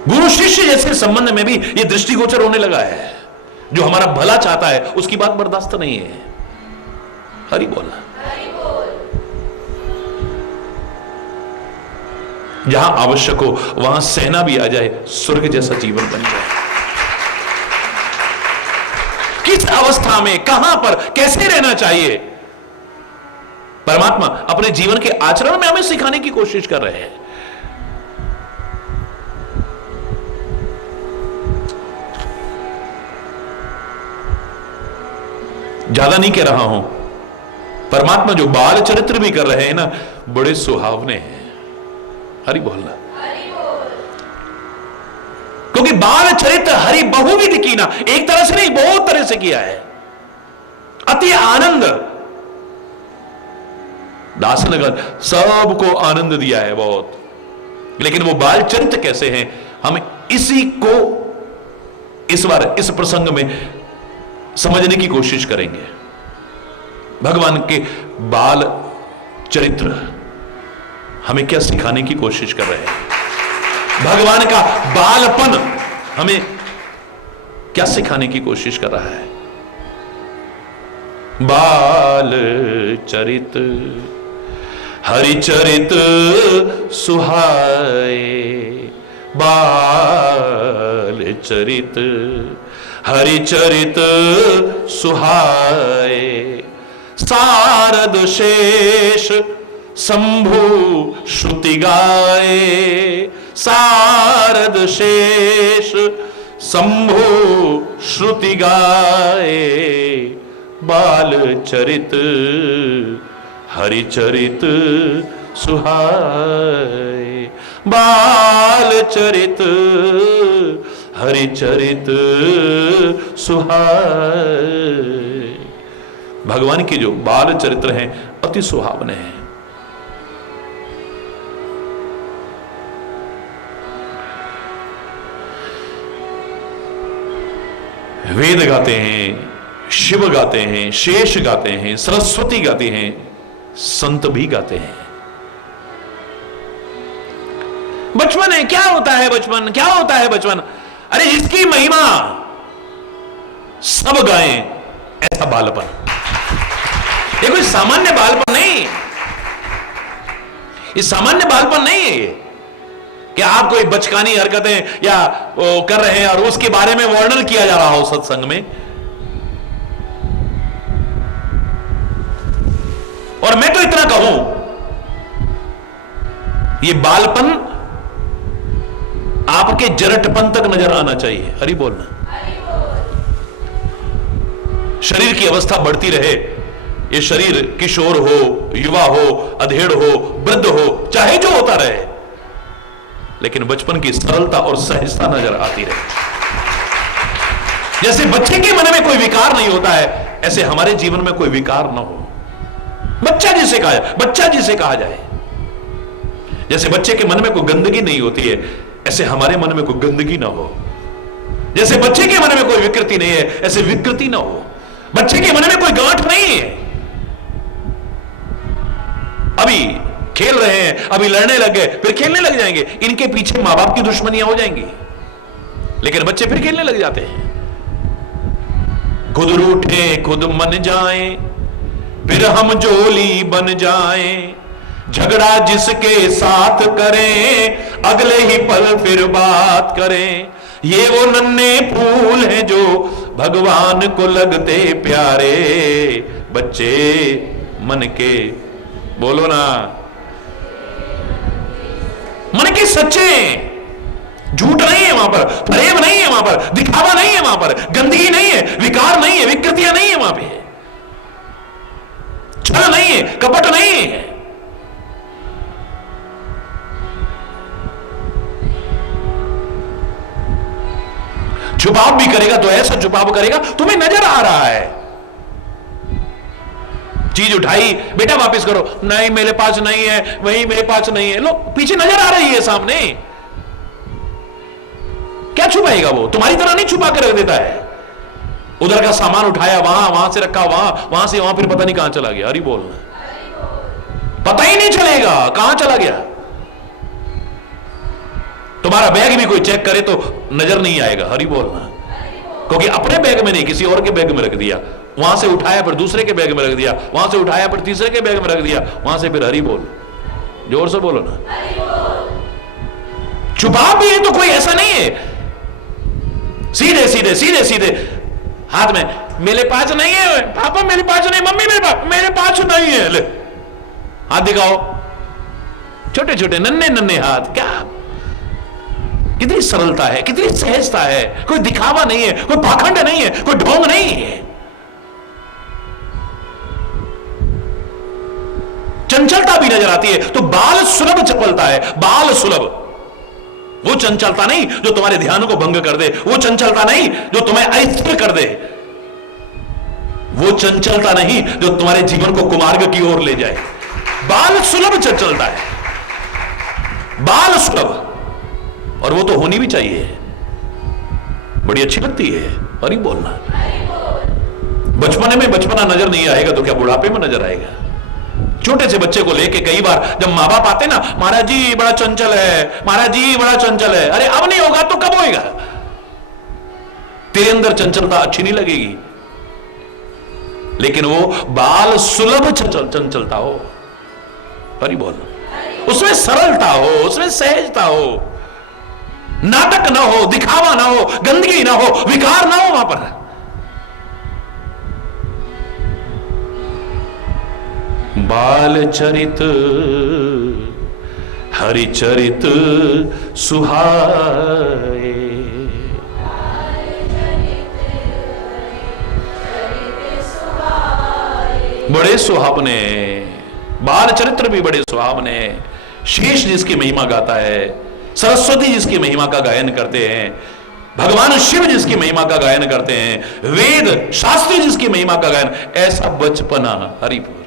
गुरु शिष्य जैसे संबंध में भी यह दृष्टिगोचर होने लगा है। जो हमारा भला चाहता है उसकी बात बर्दाश्त नहीं है। हरि बोलना। जहां आवश्यक हो वहां सहना भी आ जाए, स्वर्ग जैसा जीवन बन जाए। किस अवस्था में, कहां पर, कैसे रहना चाहिए, परमात्मा अपने जीवन के आचरण में हमें सिखाने की कोशिश कर रहे हैं। ज्यादा नहीं कह रहा हूं, परमात्मा जो बाल चरित्र भी कर रहे हैं ना, बड़े सुहावने हैं। हरि बोलना। क्योंकि बाल चरित्र हरि बहुविध कीना, एक तरह से नहीं बहुत तरह से किया है। अति आनंद, दासनगर सबको आनंद दिया है बहुत, लेकिन वो बाल चरित्र कैसे हैं, हम इसी को इस बार इस प्रसंग में समझने की कोशिश करेंगे। भगवान के बाल चरित्र हमें क्या सिखाने की कोशिश कर रहे हैं, भगवान का बालपन हमें क्या सिखाने की कोशिश कर रहा है। बाल चरित हरि चरित सुहाए, बाल चरित हरि चरित सुहाए, सारद शेष शंभु श्रुति गाए, सारद शेष शंभु श्रुति गाए, बाल चरित हरिचरित सुहाए, बाल चरित हरिचरित सुहाए। भगवान के जो बाल चरित्र हैं अति सुहावने हैं। वेद गाते हैं, शिव गाते हैं, शेष गाते हैं, सरस्वती गाती हैं, संत भी गाते हैं। बचपन है, क्या होता है बचपन, क्या होता है बचपन? अरे इसकी महिमा सब गाएं, ऐसा बालपन। ये कोई सामान्य बालपन नहीं, ये सामान्य बालपन नहीं है ये कि आप कोई बचकानी हरकतें या कर रहे हैं और उसके बारे में वर्णन किया जा रहा हो सत्संग में। और मैं तो इतना कहूं, ये बालपन आपके जरटपन तक नजर आना चाहिए। हरि बोलना। शरीर की अवस्था बढ़ती रहे, ये शरीर किशोर हो, युवा हो, अधेड़ हो, वृद्ध हो, चाहे जो होता रहे, लेकिन बचपन की सरलता और सहजता नजर आती रहे। जैसे बच्चे के मन में कोई विकार नहीं होता है, ऐसे हमारे जीवन में कोई विकार ना हो। बच्चा जिसे कहा जाए। जैसे बच्चे के मन में कोई गंदगी नहीं होती है, ऐसे हमारे मन में कोई गंदगी ना हो। जैसे बच्चे के मन में कोई विकृति नहीं है, ऐसे विकृति ना हो। बच्चे के मन में कोई गांठ नहीं है। अभी खेल रहे हैं, अभी लड़ने लग गए, फिर खेलने लग जाएंगे, इनके पीछे मां बाप की दुश्मनियां हो जाएंगी, लेकिन बच्चे फिर खेलने लग जाते हैं। खुद रूठे खुद मन जाएं, फिर हम जोली बन जाएं, झगड़ा जिसके साथ करें, अगले ही पल फिर बात करें। ये वो नन्हे फूल हैं जो भगवान को लगते प्यारे, बच्चे मन के, बोलो ना, मन के सच्चे। झूठ नहीं है वहां पर, फरेब नहीं है वहां पर, दिखावा नहीं है वहां पर, गंदगी नहीं है, विकार नहीं है, विकृतियां नहीं है वहां पे, छल नहीं है, कपट नहीं है। छुपाव भी करेगा तो ऐसा छुपाव करेगा तुम्हें नजर आ रहा है। चीज उठाई, बेटा वापस करो, नहीं मेरे पास नहीं है, वही मेरे पास नहीं है, लो पीछे नजर आ रही है सामने। क्या छुपाएगा वो? तुम्हारी तरह नहीं छुपा कर रख देता है। उधर का सामान उठाया वहां से रखा वहां से वहां, फिर पता नहीं कहां चला गया। हरि बोलना, पता ही नहीं चलेगा कहां चला गया। तुम्हारा बैग भी कोई चेक करे तो नजर नहीं आएगा। हरि बोलना, क्योंकि अपने बैग में नहीं, किसी और के बैग में रख दिया। वहां से उठाया फिर दूसरे के बैग में रख दिया, वहां से उठाया फिर तीसरे के बैग में रख दिया, वहां से फिर हरि बोल, जोर से बोलो ना। छुपा भी है तो कोई ऐसा नहीं है, सीधे सीधे सीधे सीधे हाथ में, मेरे पास नहीं है पापा, मेरे पास नहीं, मम्मी मेरे पास नहीं है, ले हाथ दिखाओ, छोटे छोटे नन्हे नन्हे हाथ। क्या कितनी सरलता है, कितनी सहजता है, कोई दिखावा नहीं है, कोई पाखंड नहीं है, कोई ढोंग नहीं है। चंचलता भी नजर आती है तो बाल सुलभ चपलता है, बाल सुलभ। वो चंचलता नहीं जो तुम्हारे ध्यान को भंग कर दे, वो चंचलता नहीं जो तुम्हें अस्थिर कर दे, वो चंचलता नहीं जो तुम्हारे जीवन को कुमार्ग की ओर ले जाए। बाल सुलभ चंचलता है, बाल सुलभ, और वो तो होनी भी चाहिए, बड़ी अच्छी लगती है। हरि बोलना। बचपने में बचपना नजर नहीं आएगा तो क्या बुढ़ापे में नजर आएगा? छोटे से बच्चे को लेके कई बार जब माँ बाप आते ना, महाराज जी बड़ा चंचल है, महाराज जी बड़ा चंचल है। अरे अब नहीं होगा तो कब होएगा? तेरे अंदर चंचलता अच्छी नहीं लगेगी, लेकिन वो बाल सुलभ चंचलता हो। हरि बोलना। उसमें सरलता हो, उसमें सहजता हो, नाटक ना हो, दिखावा ना हो, गंदगी ना हो, विकार ना हो वहां पर। बाल चरित हरिचरित सुहाए, बड़े सुहावने, बाल चरित्र भी बड़े सुहावने। शेष जिसकी महिमा गाता है, सरस्वती जिसकी महिमा का गायन करते हैं, भगवान शिव जिसकी महिमा का गायन करते हैं, वेद शास्त्री जिसकी महिमा का गायन, ऐसा बचपना हरिपुर।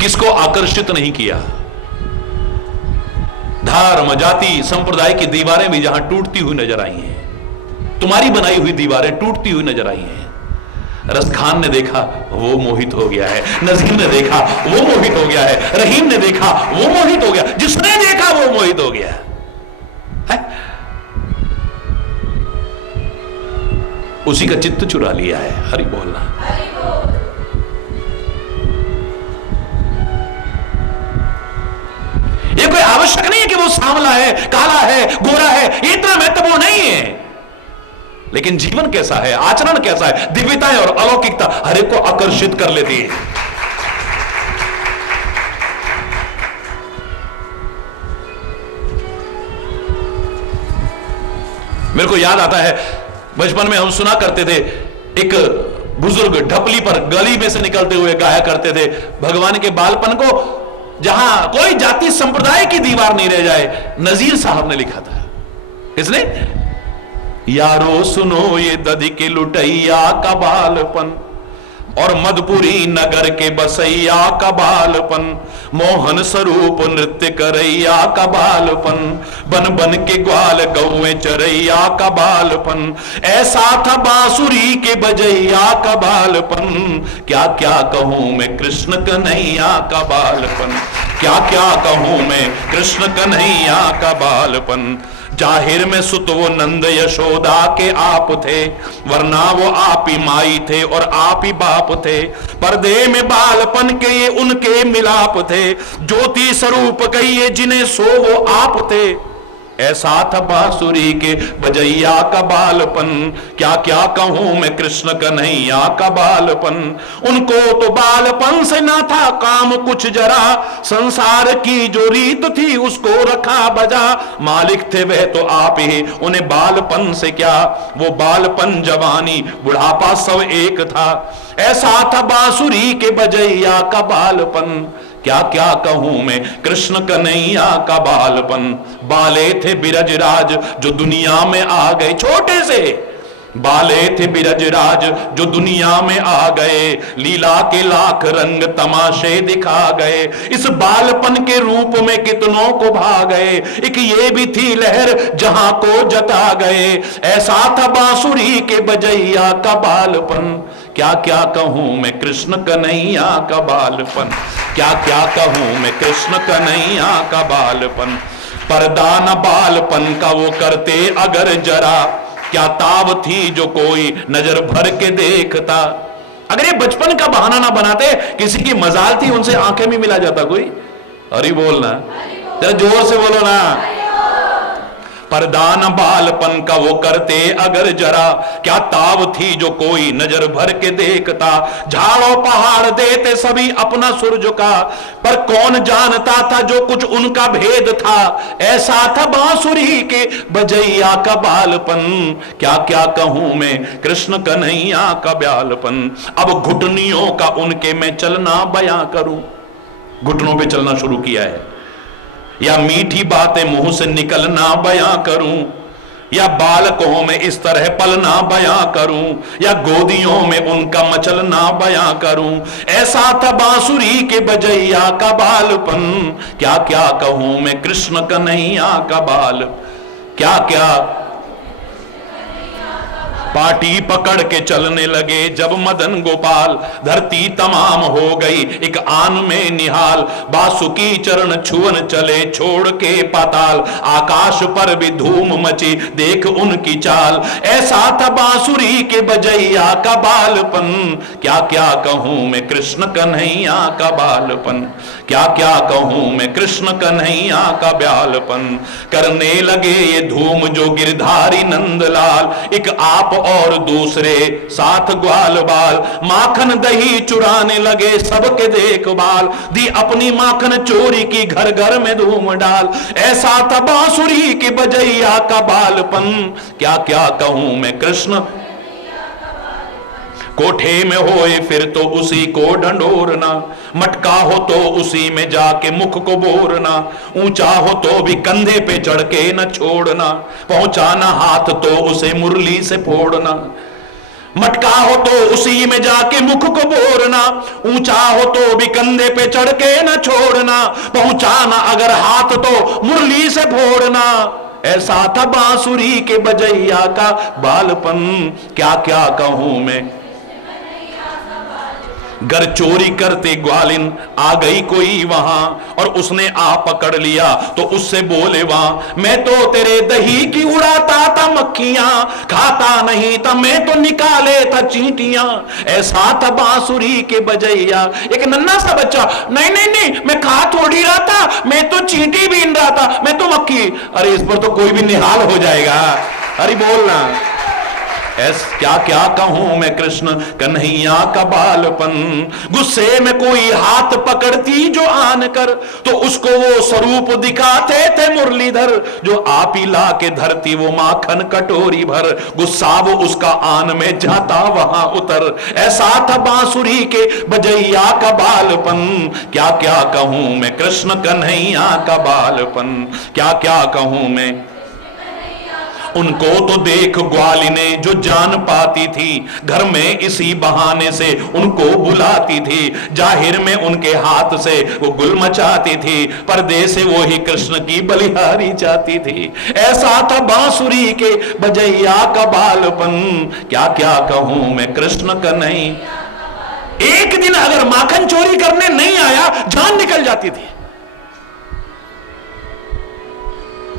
किसको आकर्षित नहीं किया? धर्म जाति संप्रदाय की दीवारें भी जहां टूटती हुई नजर आई हैं, तुम्हारी बनाई हुई दीवारें टूटती हुई नजर आई हैं। रसखान ने देखा, वो मोहित हो गया है। नजीर ने देखा, वो मोहित हो गया है। रहीम ने देखा, वो मोहित हो गया। जिसने देखा वो मोहित हो गया है? उसी का चित्त चुरा लिया है। हरि बोलना। ये कोई आवश्यक नहीं है कि वो सांवला है, काला है, गोरा है, ये इतना महत्वपूर्ण नहीं है। लेकिन जीवन कैसा है, आचरण कैसा है, दिव्यताएं और अलौकिकता हर एक को आकर्षित कर लेती है। मेरे को याद आता है, बचपन में हम सुना करते थे, एक बुजुर्ग ढपली पर गली में से निकलते हुए गाया करते थे, भगवान के बालपन को जहां कोई जाति संप्रदाय की दीवार नहीं रह जाए। नजीर साहब ने लिखा था। किसने? यारो सुनो ये दधी के लुटैया का बालपन और मधुपुरी नगर के बसैया का बालपन, मोहन स्वरूप नृत्य करैया का बालपन, बन बन के ग्वाल गौए चरैया का बालपन, ऐसा था बांसुरी के बजैया का बालपन, क्या क्या कहूं मैं कृष्ण कन्हैया का बालपन, क्या क्या कहूं मैं कृष्ण कन्हैया का बालपन। जाहिर में सुत वो नंद यशोदा के आप थे, वरना वो आप ही माई थे और आप ही बाप थे। पर्दे में बालपन के ये उनके मिलाप थे, ज्योति स्वरूप कहिए जिन्हें सो वो आप थे। ऐसा था बांसुरी के बजैया का बालपन, क्या क्या कहूं मैं कृष्ण कन्हैया का बालपन। उनको तो बालपन से ना था काम कुछ जरा, संसार की जो रीत थी उसको रखा बजा। मालिक थे वह तो आप ही, उन्हें बालपन से क्या, वो बालपन जवानी बुढ़ापा सब एक था। ऐसा था बांसुरी के बजैया का बालपन, क्या क्या कहूं मैं कृष्ण कन्हैया का बालपन। बाले थे बिरजराज जो दुनिया में आ गए, छोटे से बाले थे बिरजराज जो दुनिया में आ गए, लीला के लाख रंग तमाशे दिखा गए। इस बालपन के रूप में कितनों को भा गए, एक ये भी थी लहर जहां को जता गए। ऐसा था बांसुरी के बजैया का बालपन, क्या क्या कहूं मैं कृष्ण कन्हैया का बालपन, क्या क्या कहूं मैं कृष्ण कन्हैया का बालपन। पर्दा न बालपन का वो करते अगर जरा, क्या ताव थी जो कोई नजर भर के देखता। अगर ये बचपन का बहाना ना बनाते, किसी की मजाल थी उनसे आंखें भी मिला जाता कोई। हरि बोलना, जरा जोर से बोलो ना। परदान बालपन का वो करते अगर जरा, क्या ताव थी जो कोई नजर भर के देखता। झाड़ों पहाड़ देते सभी अपना सुर झुका, पर कौन जानता था जो कुछ उनका भेद था। ऐसा था बांसुरी के बजैया का बालपन, क्या क्या कहूं मैं कृष्ण कन्हैया का बालपन। अब घुटनियों का उनके मैं चलना बयां करूं, घुटनों पे चलना शुरू किया है, या मीठी बातें मुंह से निकलना बयां करूं, या बालकों में इस तरह पलना बयां करूं, या गोदियों में उनका मचलना बयां करूं। ऐसा था बांसुरी के बजैया का बालपन, क्या क्या कहूं मैं कृष्ण कन्हैया का बाल। क्या क्या पाटी पकड़ के चलने लगे जब मदन गोपाल, धरती तमाम हो गई एक आन में निहाल। बासुकी चरण छुअन चले छोड़ के पाताल, आकाश पर भी धूम मची देख उनकी चाल। ऐसा था बांसुरी के बजैया का बालपन, क्या क्या कहूं मैं कृष्ण कन्हैया का बालपन, क्या क्या कहूं मैं कृष्ण कन्हैया का बालपन। करने लगे ये धूम जो गिरधारी नंदलाल, एक आप और दूसरे साथ ग्वाल बाल, माखन दही चुराने लगे सबके देखभाल, दी अपनी माखन चोरी की घर घर में धूम डाल। ऐसा था बांसुरी की बजैया का बालपन, क्या क्या कहूं मैं कृष्ण। कोठे में होए फिर तो उसी को ढंढोरना, मटका हो तो उसी में जाके मुख को बोरना, ऊंचा हो तो भी कंधे पे चढ़ के न छोड़ना, पहुंचाना हाथ तो उसे मुरली से फोड़ना। मटका हो तो उसी में जाके मुख को बोरना, ऊंचा हो तो भी कंधे पे चढ़ के न छोड़ना, पहुंचाना अगर हाथ तो मुरली से फोड़ना। ऐसा था बांसुरी के बजैया का बालपन, क्या क्या कहूं मैं। घर चोरी करते ग्वालिन आ गई कोई वहां, और उसने आ पकड़ लिया तो उससे बोले वहां, मैं तो तेरे दही की उड़ाता था मक्खियां, खाता नहीं था मैं तो निकाले था चींटियां। ऐसा था बांसुरी के बजैया। एक नन्हा सा बच्चा, नहीं नहीं नहीं मैं खा थोड़ी रहा था, मैं तो चींटी बीन रहा था, मैं तो मक्खी। अरे इस पर तो कोई भी निहाल हो जाएगा। अरे बोलना, क्या क्या कहूं मैं कृष्ण कन्हैया का बालपन। गुस्से में कोई हाथ पकड़ती जो आन कर, तो उसको वो स्वरूप दिखाते थे मुरलीधर, जो आप ही ला के धरती वो माखन कटोरी भर, गुस्सा वो उसका आन में जाता वहां उतर। ऐसा था बांसुरी के बजैया का बालपन, क्या क्या कहूं मैं कृष्ण कन्हैया का बालपन, क्या क्या कहूं मैं। उनको तो देख ग्वालिने जो जान पाती थी, घर में इसी बहाने से उनको बुलाती थी, जाहिर में उनके हाथ से वो गुल मचाती थी, पर्दे से वो ही कृष्ण की बलिहारी चाहती थी। ऐसा था बांसुरी के बजैया का बालपन, क्या क्या कहूं मैं कृष्ण का नहीं। एक दिन अगर माखन चोरी करने नहीं आया, जान निकल जाती थी।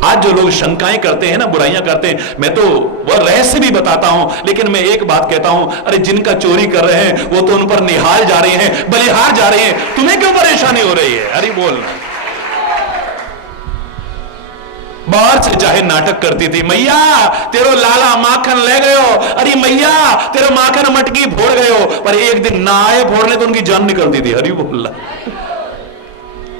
आज जो लोग शंकाएं करते हैं ना, बुराइयां करते हैं, मैं तो वह रहस्य भी बताता हूं, लेकिन मैं एक बात कहता हूं, अरे जिनका चोरी कर रहे हैं वो तो उन पर निहाल जा रहे हैं, बलिहार जा रहे हैं, तुम्हें क्यों परेशानी हो रही है। अरे बोलना। बाहर से चाहे नाटक करती थी, मैया तेरो लाला माखन ले गयो, अरे मैया तेरो माखन मटकी फोड़ गयो, पर एक दिन ना आए फोड़ने तो उनकी जान निकलती थी। अरे बोलना।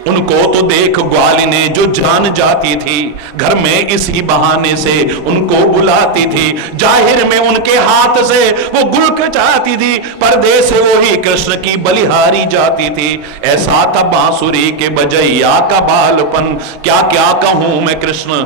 उनको तो देख ग्वालिने जो जान जाती थी, घर में इसी बहाने से उनको बुलाती थी, जाहिर में उनके हाथ से वो गुल कचाती थी, पर्दे से वो ही कृष्ण की बलिहारी जाती थी। ऐसा था बांसुरी के बजैया का बालपन, क्या क्या कहूं मैं कृष्ण।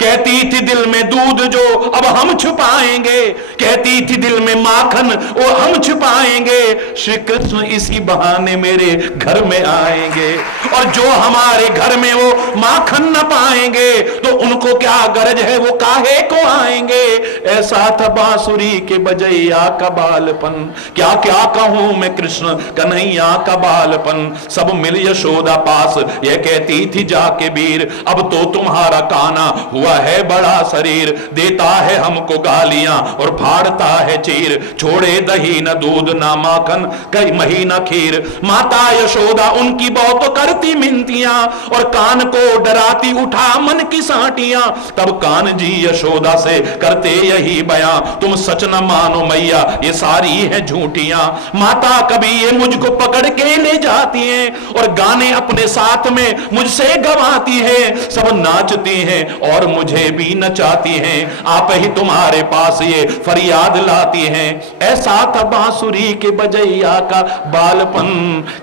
कहती थी दिल में दूध जो अब हम छुपाएंगे, कहती थी दिल में माखन वो हम छुपाएंगे, श्री कृष्ण इसी बहाने मेरे घर में आएंगे, और जो हमारे घर में वो माखन न पाएंगे तो उनको क्या गरज है वो काहे को आएंगे। ऐसा था बांसुरी के बजैया का बालपन, क्या क्या कहूं मैं कृष्ण कन्हैया का बालपन। सब मिल यशोदा पास ये कहती थी जाके वीर, अब तो तुम्हारा काना हुआ है बड़ा शरीर, देता है हमको गालियां और फाड़ता है चीर, छोड़े दही न दूध ना माखन कई महीना खीर। माता यशोदा उनकी बहुत करती मिनतियां, और कान को डराती उठा मन की साटियां, तब कान जी यशोदा से करते यही बयां, तुम सच न मानो मैया ये सारी है झूठियां। माता कभी ये मुझको पकड़ के ले जाती हैं, और गाने अपने साथ में मुझसे गवाती है, सब नाचती हैं और मुझे भी नचाती हैं, आप ही तुम्हारे पास ये फरियाद लाती हैं। ऐसा था बांसुरी के बजैया का बालपन,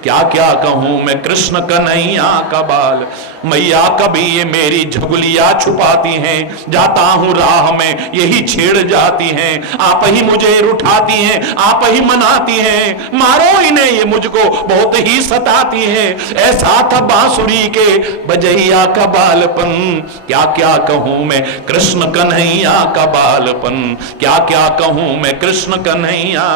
क्या क्या कहूं मैं कृष्ण कन्हैया का बाल। मैया कभी ये मेरी झुगलियां छुपाती हैं, जाता हूं राह में यही छेड़ जाती हैं, आप ही मुझे उठाती हैं, आप ही मनाती हैं, मारो इन्हें ये मुझको बहुत ही सताती हैं। ऐसा था बांसुरी के बजैया का बालपन, क्या क्या कहूं मैं कृष्ण कन्हैया का बालपन, क्या क्या कहूं मैं कृष्ण कन्हैया।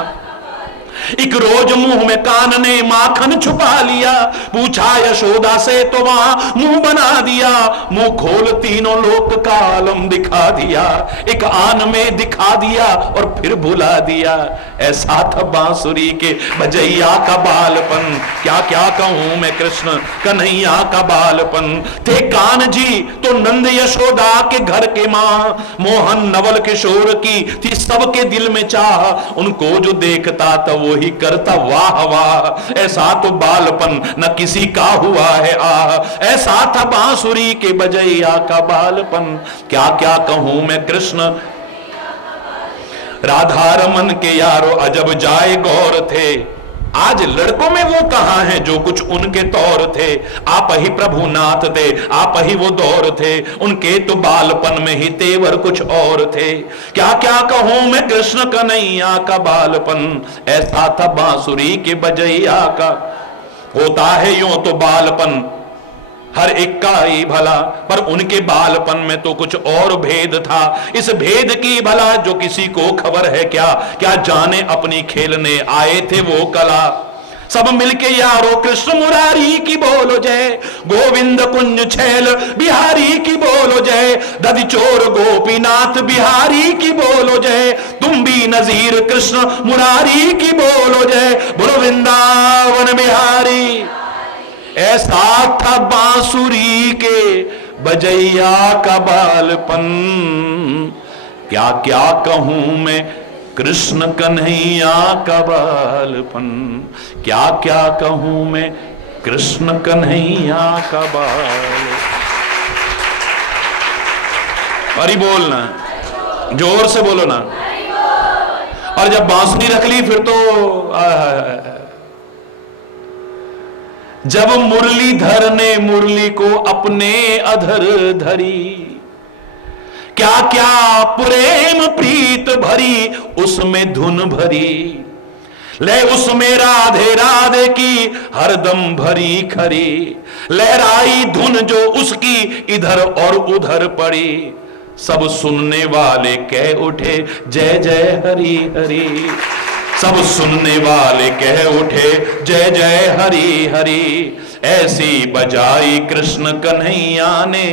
एक रोज मुंह में कान ने माखन छुपा लिया, पूछा यशोदा से तो वहां मुंह बना दिया, दिया, मुंह खोल तीनों लोक का आलम दिखा दिया, एक आन में दिखा दिया और फिर भुला दिया। ऐसा था बांसुरी के बजैया का बालपन, क्या क्या कहूं मैं कृष्ण कन्हैया का बालपन। थे कान जी तो नंद यशोदा के घर के मां, मोहन नवल किशोर की थी सबके दिल में चाह, उनको जो देखता था वो ही करता वाह वाह। ऐसा तो बालपन न किसी का हुआ है आह, ऐसा था बांसुरी के बजैया का बालपन, क्या क्या कहूं मैं कृष्ण। राधा रमन के यारो अजब जाए गौर थे, आज लड़कों में वो कहां हैं जो कुछ उनके तौर थे। आप ही प्रभुनाथ थे, आप ही वो दौर थे, उनके तो बालपन में ही तेवर कुछ और थे। क्या क्या कहूं मैं कृष्ण कन्हैया का बालपन, ऐसा था बांसुरी के बजैया का। होता है यूं तो बालपन हर एक का ही भला, पर उनके बालपन में तो कुछ और भेद था। इस भेद की भला जो किसी को खबर है क्या, क्या जाने अपनी खेलने आए थे वो कला। सब मिलके यारो कृष्ण मुरारी की बोलो जय, गोविंद कुंज छैल बिहारी की बोलो जय, दधि चोर गोपीनाथ बिहारी की बोलो जय, तुम भी नजीर कृष्ण मुरारी की बोलो जय, बोलो वृंदावन बिहारी। ऐसा था बांसुरी के बजैया का बालपन, क्या क्या कहूं मैं कृष्ण कन्हैया का बालपन, क्या क्या कहूं मैं कृष्ण कन्हैया का बालपन। अरे बोलना, जोर से बोलो ना। और जब बांसुरी रख ली फिर तो जब मुरलीधर ने मुरली को अपने अधर धरी, क्या क्या प्रेम प्रीत भरी उसमें धुन भरी, ले उसमें राधे राधे की हरदम भरी खरी, लहराई धुन जो उसकी इधर और उधर पड़ी, सब सुनने वाले कह उठे जय जय हरि हरि, सब सुनने वाले कह उठे जय जय हरि हरि। ऐसी बजाई कृष्ण कन्हैया ने,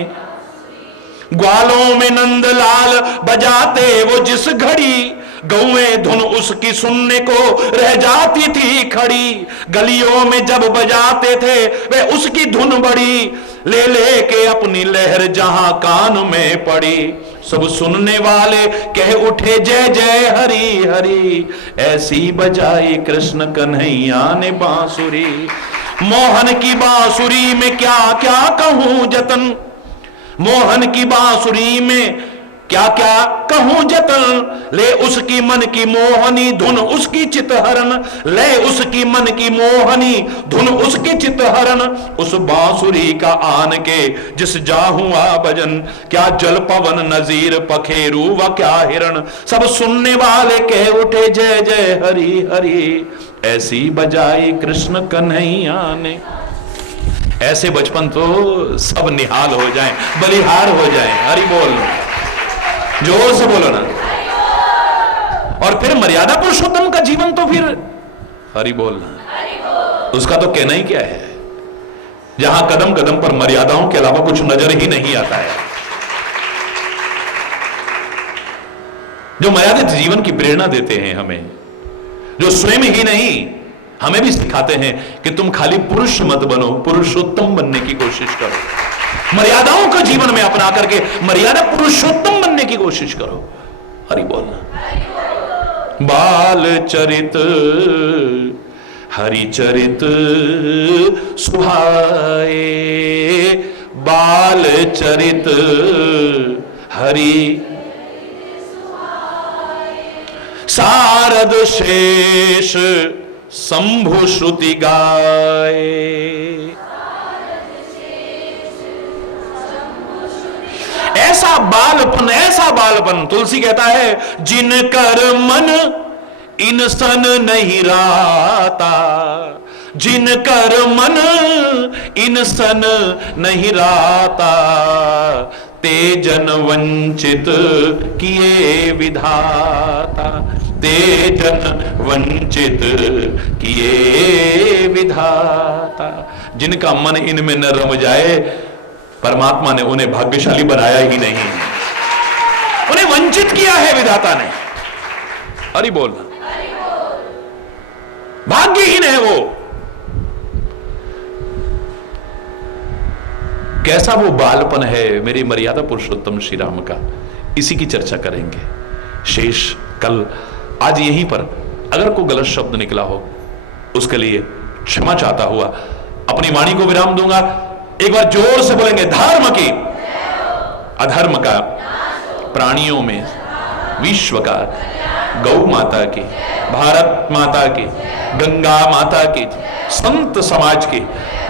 ग्वालों में नंदलाल बजाते वो जिस घड़ी, गौएं धुन उसकी सुनने को रह जाती थी खड़ी, गलियों में जब बजाते थे वे उसकी धुन बड़ी, ले ले के अपनी लहर जहां कान में पड़ी, सब सुनने वाले कह उठे जय जय हरि हरि। ऐसी बजाई कृष्ण कन्हैया ने बांसुरी, मोहन की बांसुरी में क्या क्या कहूं जतन, मोहन की बांसुरी में क्या क्या कहूं जतन, ले उसकी मन की मोहनी धुन उसकी चितहरण, ले उसकी मन की मोहनी धुन उसकी चितहरण, उस बांसुरी का आन के जिस जाहुआ भजन, क्या जल पवन नजीर पखेरू व क्या हिरण, सब सुनने वाले कह उठे जय जय हरि हरि। ऐसी बजाई कृष्ण कन्हैया ने। ऐसे बचपन तो सब निहाल हो जाएं, बलिहार हो जाएं। हरि बोल, जोर से बोलो ना। और फिर मर्यादा पुरुषोत्तम का जीवन तो फिर हरि बोलना, उसका तो कहना ही क्या है, जहां कदम कदम पर मर्यादाओं के अलावा कुछ नजर ही नहीं आता है। जो मर्यादित जीवन की प्रेरणा देते हैं हमें, जो स्वयं ही नहीं हमें भी सिखाते हैं कि तुम खाली पुरुष मत बनो, पुरुषोत्तम बनने की कोशिश करो, मर्यादाओं का जीवन में अपना करके मर्यादा पुरुषोत्तम बनने की कोशिश करो। हरि बोलना। बाल चरित हरि चरित सुहाए, बाल चरित हरि शारद शेष शंभु श्रुति गाए। ऐसा बालपन तुलसी कहता है, जिन कर मन इनसन नहीं राता, जिन कर मन इनसन नहीं राता, तेजन वंचित किए विधाता, तेजन वंचित किए विधाता। जिनका मन इनमें न रम जाए परमात्मा ने उन्हें भाग्यशाली बनाया ही नहीं, उन्हें वंचित किया है विधाता ने। अरे बोलना, भाग्यहीन है वो। कैसा वो बालपन है मेरे मर्यादा पुरुषोत्तम श्री राम का, इसी की चर्चा करेंगे। शेष कल, आज यहीं पर अगर कोई गलत शब्द निकला हो उसके लिए क्षमा चाहता हुआ अपनी वाणी को विराम दूंगा। एक बार जोर से बोलेंगे, धर्म की अधर्म का, प्राणियों में विश्व का, गौ माता की, भारत माता की, गंगा माता की, संत समाज की,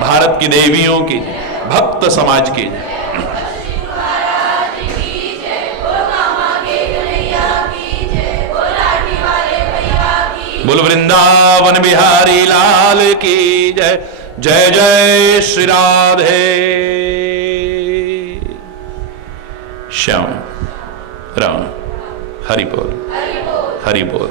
भारत की देवियों की, भक्त समाज की। बोल वृंदावन बिहारी लाल की जय। जय जय श्री राधे श्याम राम। हरि बोल, हरि बोल।